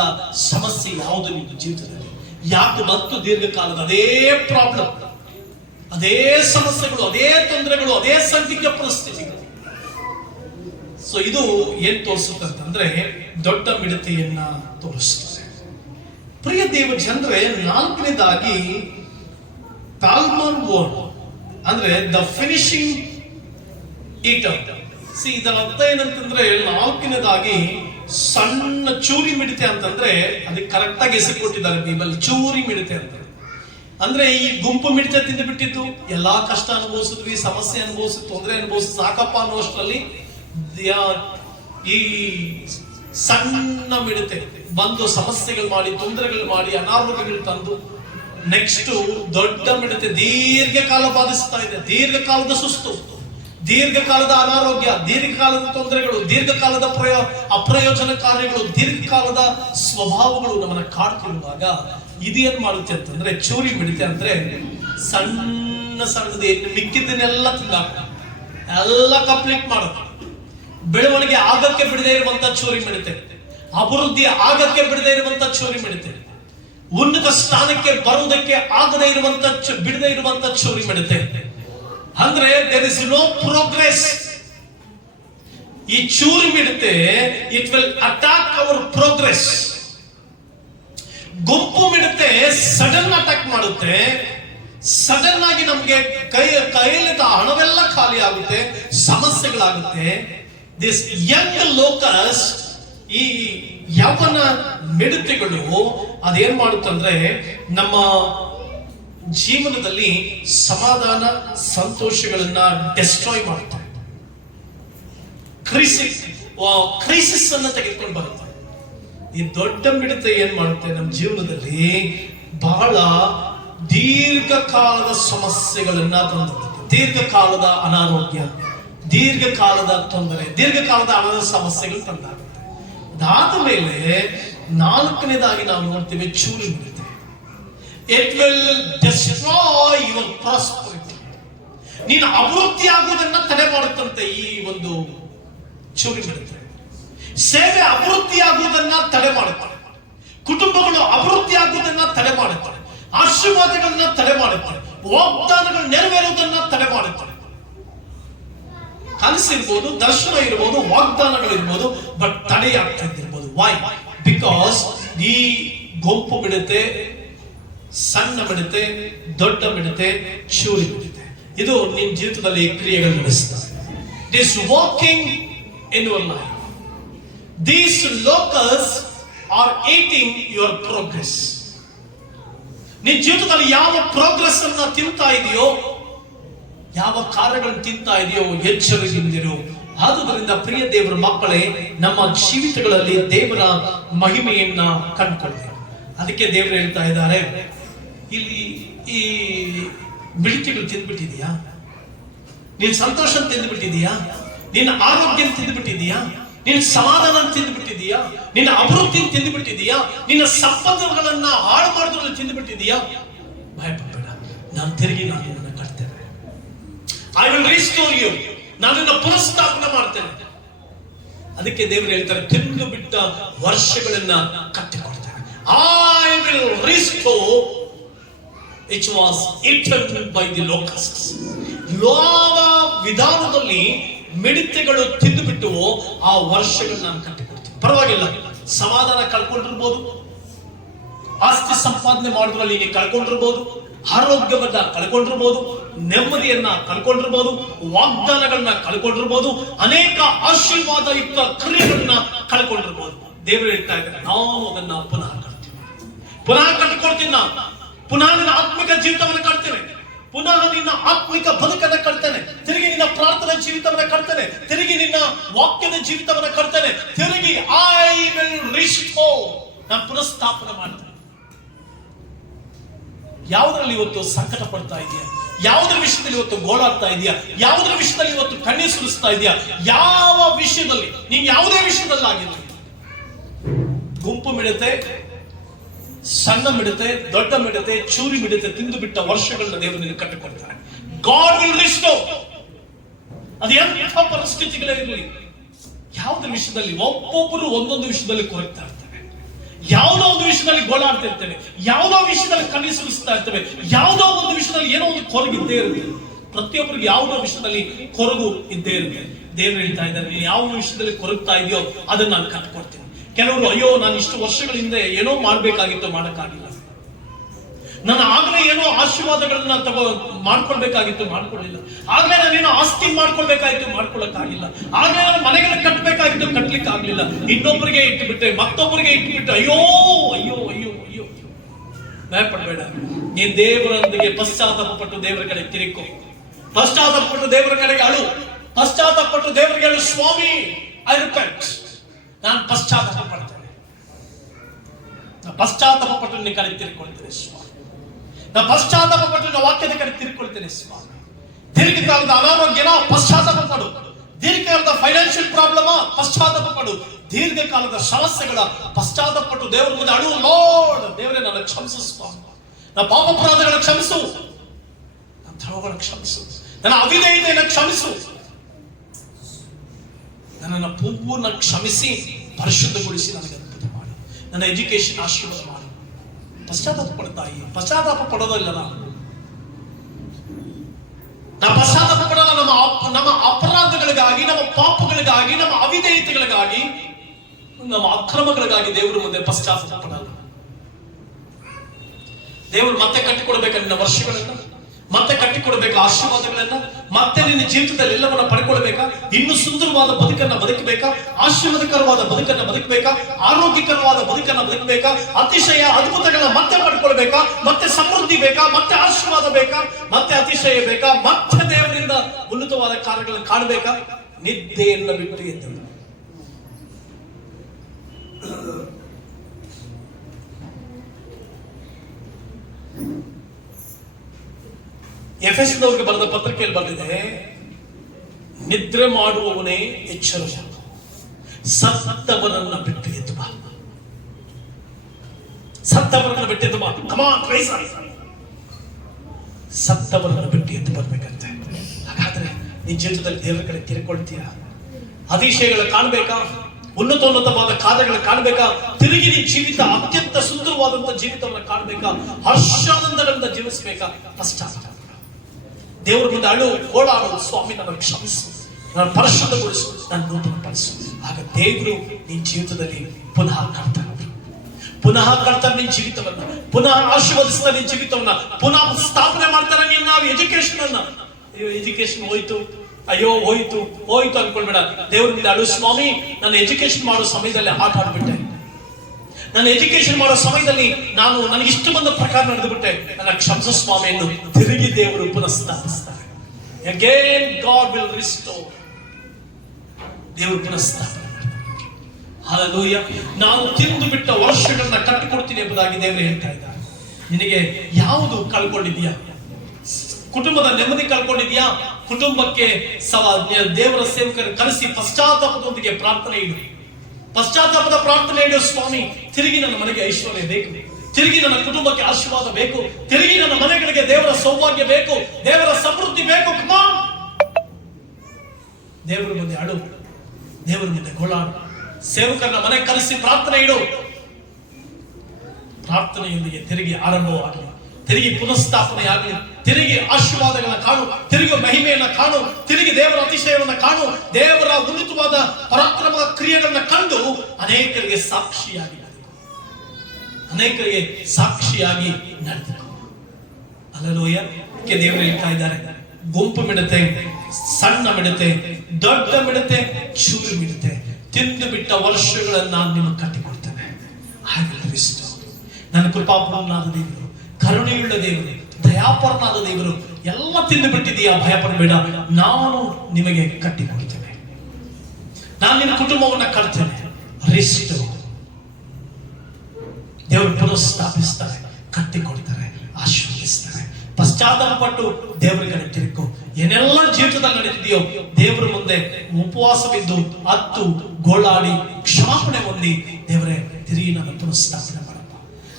ಸಮಸ್ಯೆ ಯಾವುದು ನಿಮ್ಮ ಜೀವಿತದಲ್ಲಿ? ಯಾಕೆ ಮತ್ತು ದೀರ್ಘಕಾಲದ ಅದೇ ಪ್ರಾಬ್ಲಮ್, ಅದೇ ಸಮಸ್ಯೆಗಳು, ಅದೇ ತೊಂದರೆಗಳು, ಅದೇ ಸಂದಿಗ್ಧ ಪರಿಸ್ಥಿತಿಗಳು. ಸೊ ಇದು ಏನ್ ತೋರಿಸುತ್ತೆ ಅಂತಂದ್ರೆ ದೊಡ್ಡ ಮಿಡತೆಯನ್ನ ತೋರಿಸ್ತದೆ. ಪ್ರಿಯ ದೇವ ಜನರೇ, ನಾಲ್ಕನೇದಾಗಿ ಪಾಲ್ಮರ್ ವರ್ಡ್ ಅಂದ್ರೆ ದ ಫಿನಿಶಿಂಗ್ ಈಟರ್. ಇದರ ಅರ್ಥ ಏನಂತಂದ್ರೆ, ನಾಲ್ಕನೇದಾಗಿ ಸಣ್ಣ ಚೂರಿ ಮಿಡತೆ ಅಂತಂದ್ರೆ ಅದಕ್ಕೆ ಕರೆಕ್ಟ್ ಆಗಿ ಹೆಸರು ಕೊಟ್ಟಿದ್ದಾರೆ ಬೈಬಲ್, ಚೂರಿ ಮಿಡತೆ ಅಂತ. ಅಂದ್ರೆ ಈ ಗುಂಪು ಮಿಡತೆ ತಿಂದು ಬಿಟ್ಟಿತ್ತು, ಎಲ್ಲಾ ಕಷ್ಟ ಅನುಭವಿಸಿದ್ವಿ, ಸಮಸ್ಯೆ ಅನುಭವಿಸಿ, ತೊಂದರೆ ಅನುಭವಿಸಿ ಸಾಕಪ್ಪ ಅನ್ನುವಷ್ಟರಲ್ಲಿ ಈ ಸಣ್ಣ ಮಿಡತೆ ಬಂದು ಸಮಸ್ಯೆಗಳು ಮಾಡಿ, ತೊಂದರೆಗಳು ಮಾಡಿ, ಅನಾರೋಗ್ಯಗಳು ತಂದು ನೆಕ್ಸ್ಟ್ ದೊಡ್ಡ ಮಿಡತೆ ದೀರ್ಘಕಾಲ ಬಾಧಿಸ್ತಾ ಇದೆ. ದೀರ್ಘಕಾಲದ ಸುಸ್ತು, ದೀರ್ಘಕಾಲದ ಅನಾರೋಗ್ಯ, ದೀರ್ಘಕಾಲದ ತೊಂದರೆಗಳು, ದೀರ್ಘಕಾಲದ ಅಪ್ರಯೋಜನ ಕಾರ್ಯಗಳು, ದೀರ್ಘಕಾಲದ ಸ್ವಭಾವಗಳು ನಮ್ಮನ್ನ ಕಾಡ್ತಿರುವಾಗ ಇದೇನ್ ಮಾಡುತ್ತೆ ಅಂತಂದ್ರೆ, ಚೂರಿ ಮಿಡತೆ ಅಂದ್ರೆ ಸಣ್ಣ ಸಣ್ಣದ ಮಿಕ್ಕಿದ್ದನ್ನೆಲ್ಲ ತಿಂದಾಕ ಎಲ್ಲ ಕಂಪ್ಲೀಟ್ ಮಾಡುತ್ತೆ. ಬೆಳವಣಿಗೆ ಆಗಕ್ಕೆ ಬಿಡದೆ ಇರುವಂತ ಚೂರಿ ಮಿಡತೆ, ಅಭಿವೃದ್ಧಿ ಆಗಕ್ಕೆ ಬಿಡದೆ ಇರುವಂತ ಚೂರಿ ಮಿಡತೆ, ಉನ್ನತ ಸ್ಥಾನಕ್ಕೆ ಬರುವುದಕ್ಕೆ ಆಗದೆ ಇರುವಂತ ಬಿಡದೆ ಇರುವಂತ ಚೂರಿ ಮಿಡತೆ. ಅಂದ್ರೆ ದೇರ್ ಇಸ್ ನೋ ಪ್ರೋಗ್ರೆಸ್. ಈ ಚೂರಿ ಮಿಡತೆ it will attack our progress. ಗುಂಪು ಮಿಡತೆ ಸಡನ್ ಅಟ್ಯಾಕ್ ಮಾಡುತ್ತೆ. ಸಡನ್ ಆಗಿ ನಮ್ಗೆ ಕೈಯಲ್ಲಿದ್ದ ಹಣವೆಲ್ಲ ಖಾಲಿ ಆಗುತ್ತೆ, ಸಮಸ್ಯೆಗಳಾಗುತ್ತೆ. ದಿಸ್ ಯಂಗ್ ಲೋಕಸ್ಟ್, ಈ ಯವನ ಮಿಡತೆಗಳು ಅದೇನ್ ಮಾಡುತ್ತಂದ್ರೆ ನಮ್ಮ ಜೀವನದಲ್ಲಿ ಸಮಾಧಾನ ಸಂತೋಷಗಳನ್ನ ಡೆಸ್ಟ್ರಾಯ್ ಮಾಡುತ್ತೆ. ಕ್ರೈಸಿಸ್ ಅನ್ನ ತೆಗೆದುಕೊಂಡು ಬರುತ್ತೆ. ಈ ದೊಡ್ಡ ಮಿಡತೆ ಏನ್ ಮಾಡುತ್ತೆ, ನಮ್ಮ ಜೀವನದಲ್ಲಿ ಬಹಳ ದೀರ್ಘಕಾಲದ ಸಮಸ್ಯೆಗಳನ್ನ ತಂದುಬಿಡುತ್ತೆ. ದೀರ್ಘಕಾಲದ ಅನಾರೋಗ್ಯ, ದೀರ್ಘಕಾಲದ ತೊಂದರೆ, ದೀರ್ಘಕಾಲದ ಹಣದ ಸಮಸ್ಯೆಗಳು ತಂದಾಗುತ್ತೆ. ಅದಾದ ಮೇಲೆ ನಾಲ್ಕನೇದಾಗಿ ನಾವು ನೋಡ್ತೇವೆ ಚೂರಿ ಮಿಡತೆ. It will destroy your prosperity. ನೀನು ಅಭಿವೃದ್ಧಿ ಆಗುವುದನ್ನ ತಡೆ ಮಾಡುತ್ತಂತೆ ಈ ಒಂದು ಚೂರಿ ಮಿಡತೆ. ಸೇವೆ ಅಭಿವೃದ್ಧಿ ಆಗುವುದನ್ನ ತಡೆ ಮಾಡುತ್ತಾರೆ. ಕುಟುಂಬಗಳು ಅಭಿವೃದ್ಧಿ ಆಗುವುದನ್ನ ತಡೆ ಮಾಡುತ್ತಾರೆ. ಆಶೀರ್ವಾದಗಳನ್ನ ತಡೆ ಮಾಡುತ್ತಾರೆ. ವಾಗ್ದಾನಗಳು ನೆರವೇರುವುದನ್ನ ತಡೆ ಮಾಡುತ್ತಾರೆ. ಕನಸಿರ್ಬೋದು, ದರ್ಶನ ಇರ್ಬೋದು, ವಾಗ್ದಾನಗಳಿರ್ಬೋದು, ಬಟ್ ತಡೆಯಾಗ್ತಾ ಇದ್ದಿರ್ಬೋದು. ವೈ? ಬಿಕಾಸ್ ಈ ಗುಂಪು ಮಿಡತೆ, ಸಣ್ಣ ಮಿಡತೆ, ದೊಡ್ಡ ಮಿಡತೆ, ಚೂರಿ ಮಿಡತೆ, ಇದು ನಿನ್ನ ಜೀವಿತದಲ್ಲಿ ಕ್ರಿಯೆಗಳು ನಡೆಸ್ತದೆ. It is walking in your life. These locusts are eating your progress. ನಿನ್ನ ಜೀವಿತದಲ್ಲಿ ಯಾವ ಪ್ರೋಗ್ರೆಸ್ ಅನ್ನ ತಿಂತಾ ಇದೆಯೋ, ಯಾವ ಕಾರ್ಯಗಳನ್ನು ತಿಂತಾ ಇದೆಯೋ, ಎಚ್ಚರಿಕೆಯಿಂದಿರು. ಆದುದರಿಂದ ಪ್ರಿಯ ದೇವರ ಮಕ್ಕಳೇ, ನಮ್ಮ ಜೀವಿತಗಳಲ್ಲಿ ದೇವರ ಮಹಿಮೆಯನ್ನ ಕಂಡುಕೊಳ್ಳಿ. ಅದಕ್ಕೆ ದೇವರು ಹೇಳ್ತಾ ಇದ್ದಾರೆ, ಇಲ್ಲಿ ಈ ಮಿಡತೆಗಳು ತಿಂದ್ಬಿಟ್ಟಿದೀಯಾ? ನೀನ್ ಸಂತೋಷ ತಿಂದ್ಬಿಟ್ಟಿದೀಯಾ? ನಿನ್ನ ಆರೋಗ್ಯ ತಿಂದ್ಬಿಟ್ಟಿದೀಯಾ? ನಿನ್ನ ಸಮಾಧಾನ ತಿಂದ್ಬಿಟ್ಟಿದೀಯಾ? ನಿನ್ನ ಅಭಿವೃದ್ಧಿ ತಿಂದ್ಬಿಟ್ಟಿದೀಯಾ? ನಿನ್ನ ಸಂಪತ್ತುಗಳನ್ನ ಹಾಳು ಮಾಡೋದ್ರಲ್ಲಿ ತಿಂದ್ಬಿಟ್ಟಿದೀಯಾ? ಭಯಪಡಬೇಡ, ನಾನು ತಿರುಗಿ ನಿನ್ನನ್ನು ಕಟ್ತೇನೆ. I will restore you. ನಾನು ನಿನ್ನ ಪುನಃಸ್ಥಾಪನೆ ಮಾಡ್ತೇನೆ. ಅದಕ್ಕೆ ದೇವರು ಹೇಳ್ತಾರೆ, ತಿಂದು ಬಿಟ್ಟ ವರ್ಷಗಳನ್ನ ಕಟ್ಟಿಕೊಡ್ತೇನೆ. I will restore which was eaten by the locusts. ಯಾವ ವಿಧಾನದಲ್ಲಿ ಮಿಡತೆಗಳು ತಿಂದು ಬಿಟ್ಟುವೋ ಆ ವರ್ಷಗಳನ್ನ ನಾನು ಕಟ್ಟಿಕೊಡ್ತೀನಿ. ಪರವಾಗಿಲ್ಲ, ಸಮಾಧಾನ ಕಳ್ಕೊಂಡಿರ್ಬೋದು, ಆಸ್ತಿ ಸಂಪಾದನೆ ಮಾಡೋದ್ರಲ್ಲಿ ನೀನು ಕಳ್ಕೊಂಡಿರ್ಬೋದು, ಆರೋಗ್ಯವನ್ನ ಕಳ್ಕೊಂಡಿರ್ಬೋದು, ನೆಮ್ಮದಿಯನ್ನ ಕಳ್ಕೊಂಡಿರ್ಬೋದು, ವಾಗ್ದಾನಗಳನ್ನ ಕಳ್ಕೊಂಡಿರ್ಬೋದು, ಅನೇಕ ಆಶೀರ್ವಾದಯುಕ್ತ ಕ್ರಿಯೆಗಳನ್ನ ಕಳ್ಕೊಂಡಿರ್ಬೋದು. ದೇವರು ಹೇಳ್ತಾ ಇದ್ದಾರೆ, ನಾವು ಅದನ್ನ ಪುನಃ ಕಟ್ಟಿಕೊಡ್ತೀನಿ, ನಾನು ಪುನಃ ನಿನ್ನ ಆತ್ಮಿಕ ಜೀವಿತವನ್ನು ಕಟ್ತೇನೆ, ಪುನಃ ನಿನ್ನ ಆತ್ಮಿಕ ಬದುಕನ್ನ ಕಟ್ತೇನೆ, ತಿರುಗಿ ನಿನ್ನ ಪ್ರಾರ್ಥನಾ ಜೀವಿತವನ್ನ ಕಟ್ತೇನೆ, ತಿರುಗಿ ನಿನ್ನ ವಾಕ್ಯದ ಜೀವಿತವನ್ನ ಕಟ್ತೇನೆ, ತಿರುಗಿ ಐ ವಿಲ್ ರಿಸ್ಟೋರ್, ನಾನು ಪುನಃಸ್ಥಾಪನೆ ಮಾಡ್ತೇನೆ. ಯಾವುದರಲ್ಲಿ ಇವತ್ತು ಸಂಕಟ ಪಡ್ತಾ ಇದೆಯಾ? ಯಾವುದರ ವಿಷಯದಲ್ಲಿ ಇವತ್ತು ಗೋಳಾಡ್ತಾ ಇದೆಯಾ? ಯಾವುದರ ವಿಷಯದಲ್ಲಿ ಇವತ್ತು ಕಣ್ಣೀರು ಸುರಿಸ್ತಾ ಇದೆಯಾ? ಯಾವ ವಿಷಯದಲ್ಲಿ, ನೀವು ಯಾವುದೇ ವಿಷಯದಲ್ಲಿ ಆಗಿಲ್ಲ, ಗುಂಪು ಮಿಡತೆ, ಸಣ್ಣ ಮಿಡತೆ, ದೊಡ್ಡ ಮಿಡತೆ, ಚೂರಿ ಮಿಡತೆ ತಿಂದು ಬಿಟ್ಟ ವರ್ಷಗಳನ್ನ ದೇವರು ನಿನಗೆ ಕಟ್ಟಿಕೊಡ್ತಾರೆ. God will restore. ಅದು ಎಂಥ ಪರಿಸ್ಥಿತಿಗಳೇ ಇರಲಿ, ಯಾವುದ್ರ ವಿಷಯದಲ್ಲಿ ಒಬ್ಬೊಬ್ಬರು ಒಂದೊಂದು ವಿಷಯದಲ್ಲಿ ಕೊರಗ್ತಾ ಇರ್ತವೆ, ಯಾವುದೋ ಒಂದು ವಿಷಯದಲ್ಲಿ ಗೋಳಾಡ್ತಾ ಇರ್ತೇವೆ, ಯಾವುದೋ ವಿಷಯದಲ್ಲಿ ಕಣ್ಣೀರು ಸುರಿಸ್ತಾ ಇರ್ತೇವೆ, ಯಾವುದೋ ಒಂದು ವಿಷಯದಲ್ಲಿ ಏನೋ ಒಂದು ಕೊರಗಿದ್ದೇ ಇರುತ್ತೆ. ಪ್ರತಿಯೊಬ್ಬರಿಗೆ ಯಾವುದೋ ವಿಷಯದಲ್ಲಿ ಕೊರಗು ಇದ್ದೇ ಇರುತ್ತೆ. ದೇವರು ಹೇಳ್ತಾ ಇದ್ದಾರೆ, ನೀನು ಯಾವ ವಿಷಯದಲ್ಲಿ ಕೊರಗ್ತಾ ಇದೆಯೋ ಅದನ್ನ ನಾನು ಕಟ್ಕೊಡ್ತೀನಿ. ಕೆಲವರು, ಅಯ್ಯೋ ನಾನು ಇಷ್ಟು ವರ್ಷಗಳ ಹಿಂದೆ ಏನೋ ಮಾಡ್ಬೇಕಾಗಿತ್ತು, ಮಾಡಕ್ಕಾಗಿಲ್ಲ, ನಾನು ಆಗ್ಲೇ ಏನೋ ಆಶೀರ್ವಾದಗಳನ್ನ ಮಾಡ್ಕೊಳ್ಬೇಕಾಗಿತ್ತು, ಮಾಡ್ಕೊಳ್ಳಿಲ್ಲ, ಆಗ್ಲೇ ನಾನೇನೋ ಆಸ್ತಿ ಮಾಡ್ಕೊಳ್ಬೇಕಾಗಿತ್ತು, ಮಾಡ್ಕೊಳಕ್ಕಾಗಿಲ್ಲ, ಆಗ್ಲೇ ನಾನು ಮನೆಗಳನ್ನ ಕಟ್ಟಬೇಕಾಗಿತ್ತು, ಕಟ್ಲಿಕ್ಕೆ ಆಗ್ಲಿಲ್ಲ, ಇನ್ನೊಬ್ಬರಿಗೆ ಇಟ್ಟುಬಿಟ್ಟೆ, ಮತ್ತೊಬ್ಬರಿಗೆ ಇಟ್ಟುಬಿಟ್ಟು, ಅಯ್ಯೋ ಅಯ್ಯೋ ಅಯ್ಯೋ ಅಯ್ಯೋ. ಭಯಪಡಬೇಡ, ನೀನ್ ದೇವರೊಂದಿಗೆ ಪಶ್ಚಾತ್ತಾಪಪಟ್ಟು ದೇವರ ಕಡೆ ತಿರುಗು, ಪಶ್ಚಾತ್ತಾಪಪಟ್ಟು ದೇವರ ಕಡೆಗೆ ಅಳು, ಪಶ್ಚಾತ್ತಾಪಪಟ್ಟು ದೇವರಿಗೆ ಹೇಳು, ಸ್ವಾಮಿ ಐ ರಿಪೆಂಟ್, ನಾನು ಪಶ್ಚಾತ್ತಾಪ ಪಡ್ತೇನೆ, ಪಶ್ಚಾತ್ತಾಪ ಪಟ್ಟು ನಿನ್ನ ಕಡೆ ತಿರುಗಿಕೊಳ್ತೇನೆ ಸ್ವಾಮಿ, ನಾನು ಪಶ್ಚಾತ್ತಾಪ ಪಟ್ಟು ನನ್ನ ವಾಕ್ಯದ ಕಡೆ ತಿರುಗಿಕೊಳ್ತೇನೆ ಸ್ವಾಮಿ. ದೀರ್ಘಕಾಲದ ಅನಾರೋಗ್ಯನ ಪಶ್ಚಾತ್ತಾಪ ಪಡು, ದೀರ್ಘಕಾಲದ ಫೈನಾನ್ಷಿಯಲ್ ಪ್ರಾಬ್ಲಮ್ ಪಶ್ಚಾತ್ತಾಪ ಪಡು, ದೀರ್ಘಕಾಲದ ಸಮಸ್ಯೆಗಳ ಪಶ್ಚಾತ್ತಾಪ ಪಟ್ಟು ದೇವರ ಮುಂದೆ ಅಳು, ಲಾರ್ಡ್ ದೇವರೇ ನನ್ನ ಕ್ಷಮಿಸು ಸ್ವಾಮಿ, ನನ್ನ ಪಾಪಾಪರಾಧಗಳ ಕ್ಷಮಿಸು, ನನ್ನ ದ್ರೋಹಗಳ ಕ್ಷಮಿಸು, ನನ್ನ ಅವಿಧೇಯತೆಯನ್ನು ಕ್ಷಮಿಸು, ನನ್ನನ್ನು ಪೂರ್ಣ ಕ್ಷಮಿಸಿ ಪರಿಶುದ್ಧಗೊಳಿಸಿ ನನಗೆ ಅದ್ಭುತ ಮಾಡು, ನನ್ನ ಎಜುಕೇಶನ್ ಆಶೀರ್ವಾದ ಮಾಡು. ಪಶ್ಚಾತ್ತಾಪ ಪಡ್ತಾ ಪಶ್ಚಾತ್ತಾಪ ಪಡೋದಿಲ್ಲ, ನಾವು ಪಶ್ಚಾತ್ತಾಪ ಪಡೋಲ್ಲ. ನಮ್ಮ ಅಪರಾಧಗಳಿಗಾಗಿ, ನಮ್ಮ ಪಾಪಗಳಿಗಾಗಿ, ನಮ್ಮ ಅವಿಧೇಯತೆಗಳಿಗಾಗಿ, ನಮ್ಮ ಅಕ್ರಮಗಳಿಗಾಗಿ ದೇವರ ಮುಂದೆ ಪಶ್ಚಾತ್ತಾಪ ಪಡಲ್ಲ. ದೇವರು ಮತ್ತೆ ಕಟ್ಟಿಕೊಡ್ಬೇಕ ನಿನ್ನ ವರ್ಷಗಳನ್ನ, ಮತ್ತೆ ಕಟ್ಟಿಕೊಡ್ಬೇಕಾ ಆಶೀರ್ವಾದಗಳನ್ನ, ಮತ್ತೆ ನಿನ್ನ ಜೀವಿತದಲ್ಲಿ ಎಲ್ಲವನ್ನ ಪಡ್ಕೊಳ್ಬೇಕಾ, ಇನ್ನು ಸುಂದರವಾದ ಬದುಕನ್ನ ಬದುಕಬೇಕಾ, ಆಶೀರ್ವಾದಕರವಾದ ಬದುಕನ್ನ ಬದುಕಬೇಕಾ, ಆರೋಗ್ಯಕರವಾದ ಬದುಕನ್ನ ಬದುಕಬೇಕಾ, ಅತಿಶಯ ಅದ್ಭುತಗಳನ್ನ ಮತ್ತೆ ಪಡ್ಕೊಳ್ಬೇಕಾ, ಮತ್ತೆ ಸಮೃದ್ಧಿ ಬೇಕಾ, ಮತ್ತೆ ಆಶೀರ್ವಾದ ಬೇಕಾ, ಮತ್ತೆ ಅತಿಶಯ ಬೇಕಾ, ಮತ್ತೆ ದೇವರಿಂದ ಉನ್ನತವಾದ ಕಾರ್ಯಗಳನ್ನು ಕಾಣಬೇಕಾ, ನಿದ್ದೆಯನ್ನು ಬಿಟ್ಟು ಎದ್ದು ಎಫೆಸದವರಿಗೆ ಬರೆದ ಪತ್ರಿಕೆಯಲ್ಲಿ ಬಂದಿದೆ, ನಿದ್ರೆ ಮಾಡುವವನೇ ಎಚ್ಚರ, ಸತ್ತವರನ್ನ ಬಿಟ್ಟು ಎದ್ದು ಬಾ, ಸತ್ತವರನ್ನ ಬಿಟ್ಟು ಎದ್ದು ಬಾ, ಸತ್ತವರನ್ನ ಬಿಟ್ಟು ಎದ್ದು ಬರ್ಬೇಕಂತೆ. ಹಾಗಾದ್ರೆ ನಿನ್ ಜೀವಿತದಲ್ಲಿ ದೇವರ ಕಡೆ ತಿರುಕೊಳ್ತೀಯ, ಅತಿಶಯಗಳ ಕಾಣ್ಬೇಕಾ, ಉನ್ನತವಾದ ಕಾರ್ಯಗಳು ಕಾಣಬೇಕಾ, ತಿರುಗಿ ನಿನ್ನ ಜೀವಿತ ಅತ್ಯಂತ ಸುಂದರವಾದಂತಹ ಜೀವಿತವನ್ನು ಕಾಣಬೇಕಾ, ಹರ್ಷಾನಂದಗಳಿಂದ ಜೀವಿಸಬೇಕಾ, ಪಶ್ಚಾತ್ತಾಪ ದೇವರ ಮುಂದೆ ಅಳು, ಗೋಳಾಡು, ಸ್ವಾಮಿ ನಮಗೆ ಕ್ಷಮಿಸು, ನಾನು ಪರಿಶುದ್ಧಗೊಳಿಸು, ನಾನು ನೂತನಪಡಿಸು. ಆಗ ದೇವರು ನಿನ್ನ ಜೀವಿತದಲ್ಲಿ ಪುನಃ ಕರ್ತಾನೆ, ಪುನಃ ಕರ್ತಾನೆ ನಿನ್ನ ಜೀವಿತವನ್ನ, ಪುನಃ ಆಶೀರ್ವದಿಸ್ತಾನೆ ನಿನ್ನ ಜೀವಿತವನ್ನ, ಪುನಃ ಸ್ಥಾಪನೆ ಮಾಡ್ತಾರೆ. ನೀನು ನಾವು ಎಜುಕೇಶನ್ ಅನ್ನ, ಎಜುಕೇಶನ್ ಹೋಯ್ತು, ಅಯ್ಯೋ ಹೋಯ್ತು ಹೋಯ್ತು ಅನ್ಕೊಳ್ಬೇಡ. ದೇವ್ರ ಮುಂದೆ ಅಳು, ಸ್ವಾಮಿ ನನ್ನ ಎಜುಕೇಶನ್ ಮಾಡೋ ಸಮಯದಲ್ಲಿ ಆಟ ಆಡ್ಬಿಟ್ಟೆ, ನನ್ನ ಎಜುಕೇಶನ್ ಮಾಡೋ ಸಮಯದಲ್ಲಿ ನಾನು ನನಗೆ ಇಷ್ಟು ಬಂದ ಪ್ರಕಾರ ನಡೆದು ಬಿಟ್ಟೆ, ನನ್ನ ಕ್ಷಮಿಸು ಸ್ವಾಮಿ ಎಂದು ತಿರುಗಿ ದೇವರು ಪುನಃ ಸ್ಥಾಪಿಸ್ತಾರೆ. Again God will restore. ದೇವರು ಪುನಃ ಸ್ಥಾಪನೆ ಮಾಡ್ತಾರೆ. ಹಲ್ಲೆಲೂಯಾ. ನಾನು ತಿಂದು ಬಿಟ್ಟ ವರ್ಷಗಳನ್ನ ಕಟ್ಟಿಕೊಡ್ತೀನಿ ಎಂಬುದಾಗಿ ದೇವರು ಹೇಳ್ತಾ ಇದ್ದಾರೆ. ನಿನಗೆ ಯಾವುದು ಕಳ್ಕೊಂಡಿದ್ಯಾ? ಕುಟುಂಬದ ನೆಮ್ಮದಿ ಕಳ್ಕೊಂಡಿದ್ಯಾ? ಕುಟುಂಬಕ್ಕೆ ದೇವರ ಸೇವಕರು ಕರೆಸಿ ಪಶ್ಚಾತ್ತಾಪದೊಂದಿಗೆ ಪ್ರಾರ್ಥನೆ ಇಡು, ಪಶ್ಚಾತ್ತಾಪದ ಪ್ರಾರ್ಥನೆ ಇಡು. ಸ್ವಾಮಿ ತಿರುಗಿ ನನ್ನ ಮನೆಗೆ ಐಶ್ವರ್ಯ ಬೇಕು, ತಿರುಗಿ ನನ್ನ ಕುಟುಂಬಕ್ಕೆ ಆಶೀರ್ವಾದ ಬೇಕು, ತಿರುಗಿ ನನ್ನ ಮನೆಗಳಿಗೆ ದೇವರ ಸೌಭಾಗ್ಯ ಬೇಕು, ದೇವರ ಸಮೃದ್ಧಿ ಬೇಕು. ದೇವರ ಮುಂದೆ ಅಡು, ದೇವರ ಮುಂದೆ ಗೋಳಾಡು, ಸೇವಕರನ್ನ ಮನೆಗೆ ಕರೆಸಿ ಪ್ರಾರ್ಥನೆ ಇಡು. ಪ್ರಾರ್ಥನೆಯೊಂದಿಗೆ ತಿರುಗಿ ಆರಂಭವಾಗಲಿ, ತಿರುಗಿ ಪುನಃಸ್ಥಾಪನೆ ಆಗಲಿ, ತಿರುಗಿ ಆಶೀರ್ವಾದಗಳನ್ನ ಕಾಣು, ತಿರುಗಿ ಮಹಿಮೆಯನ್ನ ಕಾಣು, ತಿರುಗಿ ದೇವರ ಅತಿಶಯವನ್ನ ಕಾಣು, ದೇವರ ಉನ್ನತವಾದ ಪರಾಕ್ರಮ ಕ್ರಿಯೆಗಳನ್ನ ಕಂಡು ಅನೇಕರಿಗೆ ಸಾಕ್ಷಿಯಾಗಿ ಅನೇಕರಿಗೆ ಸಾಕ್ಷಿಯಾಗಿ ನಡೆದನು. ಹಲ್ಲೆಲೂಯಾ. ದೇವರು ಹೇಳ್ತಾ ಇದ್ದಾರೆ, ಗುಂಪು ಮಿಡತೆ, ಸಣ್ಣ ಮಿಡತೆ, ದೊಡ್ಡ ಮಿಡತೆ, ಚೂರು ಮಿಡತೆ ತಿಂದು ಬಿಟ್ಟ ವರ್ಷಗಳನ್ನ ನಾನು ನಿಮಗೆ ಕಟ್ಟಿಕೊಡ್ತೇನೆ. I will restore. ನನ್ನ ಕೃಪಾಪೂರ್ಣನಾದ ದೇವರು, ಕರುಣೆಯುಳ್ಳ ದೇವರು, ದಯಾಪರನಾದ ದೇವರು, ಎಲ್ಲ ತಿಂದು ಬಿಟ್ಟಿದೀಯಾ, ಭಯಪಡಬೇಡ, ನಾನು ನಿಮಗೆ ಕಟ್ಟಿಕೊಡ್ತೇನೆ. ನಾನು ನಿನ್ನ ಕುಟುಂಬವನ್ನ ಕಟ್ತೇನೆ. ರಿಸ್ಟೋರ್. ದೇವರು ಪುನಃಸ್ಥಾಪಿಸ್ತಾರೆ, ಕಟ್ಟಿಕೊಡ್ತಾರೆ, ಆಶೀರ್ವದಿಸ್ತಾರೆ. ಪಶ್ಚಾತ್ತಾಪಪಟ್ಟು ದೇವರ ಕಡೆ ತಿರುಗು. ಏನೆಲ್ಲ ಜೀವಿತದಲ್ಲಿ ನಡೆದಿದೆಯೋ ದೇವರ ಮುಂದೆ ಉಪವಾಸವಿದ್ದು ಅತ್ತು ಗೋಳಾಡಿ ಕ್ಷಮಾಪಣೆ ಹೊಂದಿ, ದೇವರೇ ತಿರುಗಿ ನನ್ನ ಪುನಃಸ್ಥಾಪನೆ ಮಾಡಪ್ಪ,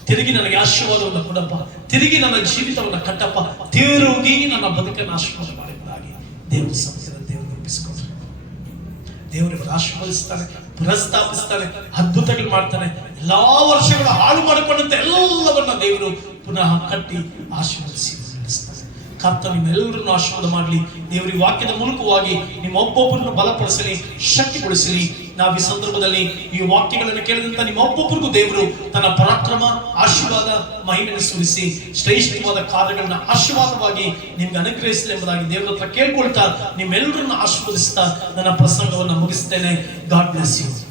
ತಿರುಗಿ ನನಗೆ ಆಶೀರ್ವಾದವನ್ನು ಕೊಡಪ್ಪ, ತಿರುಗಿ ನನ್ನ ಜೀವಿತವನ್ನು ಕಟ್ಟಪ್ಪ, ತಿರುಗಿ ನನ್ನ ಬದುಕನ್ನು ಆಶೀರ್ವಾದ ಮಾಡುವುದಾಗಿ ದೇವರ ಸತ್ಯದ ದೇವರು ಒಪ್ಪಿಸಿಕೊಂಡ್ರು. ದೇವರಿಗೆ ಆಶೀರ್ವದಿಸ್ತಾನೆ, ಪುನಃಸ್ಥಾಪಿಸ್ತಾನೆ, ಅದ್ಭುತಗಳು ಮಾಡ್ತಾನೆ. ಎಲ್ಲಾ ವರ್ಷಗಳು ಹಾಳು ಮಾಡಿಕೊಂಡಂತೆ ಎಲ್ಲವನ್ನ ದೇವರು ಪುನಃ ಕಟ್ಟಿ ಆಶೀರ್ವದಿಸಿ ನಡೆಸ್ತಾನೆ. ಕರ್ತ ನಿಮ್ಮೆಲ್ಲರನ್ನು ಆಶೀರ್ವಾದ ಮಾಡಲಿ. ದೇವರ ವಾಕ್ಯದ ಮೂಲಕವಾಗಿ ನಿಮ್ಮ ಒಬ್ಬೊಬ್ಬರನ್ನು ಬಲಪಡಿಸಲಿ, ಶಕ್ತಿಗೊಳಿಸಲಿ. ನಾವು ಈ ಸಂದರ್ಭದಲ್ಲಿ ಈ ವಾಕ್ಯಗಳನ್ನು ಕೇಳಿದಂತ ನಿಮ್ಮ ಒಬ್ಬೊಬ್ಬರಿಗೂ ದೇವರು ತನ್ನ ಪರಾಕ್ರಮ, ಆಶೀರ್ವಾದ, ಮಹಿಮೆಯನ್ನು ಸುರಿಸಿ ಶ್ರೇಷ್ಠವಾದ ಕಾರ್ಯಗಳನ್ನ ಆಶೀರ್ವಾದವಾಗಿ ನಿಮ್ಗೆ ಅನುಗ್ರಹಿಸಲಿ ಎಂಬುದಾಗಿ ದೇವರ ಹತ್ರ ಕೇಳ್ಕೊಳ್ತಾ ನಿಮ್ಮೆಲ್ಲರನ್ನು ಆಶೀರ್ವದಿಸ್ತಾ ನನ್ನ ಪ್ರಸಂಗವನ್ನು ಮುಗಿಸ್ತೇನೆ. God bless you.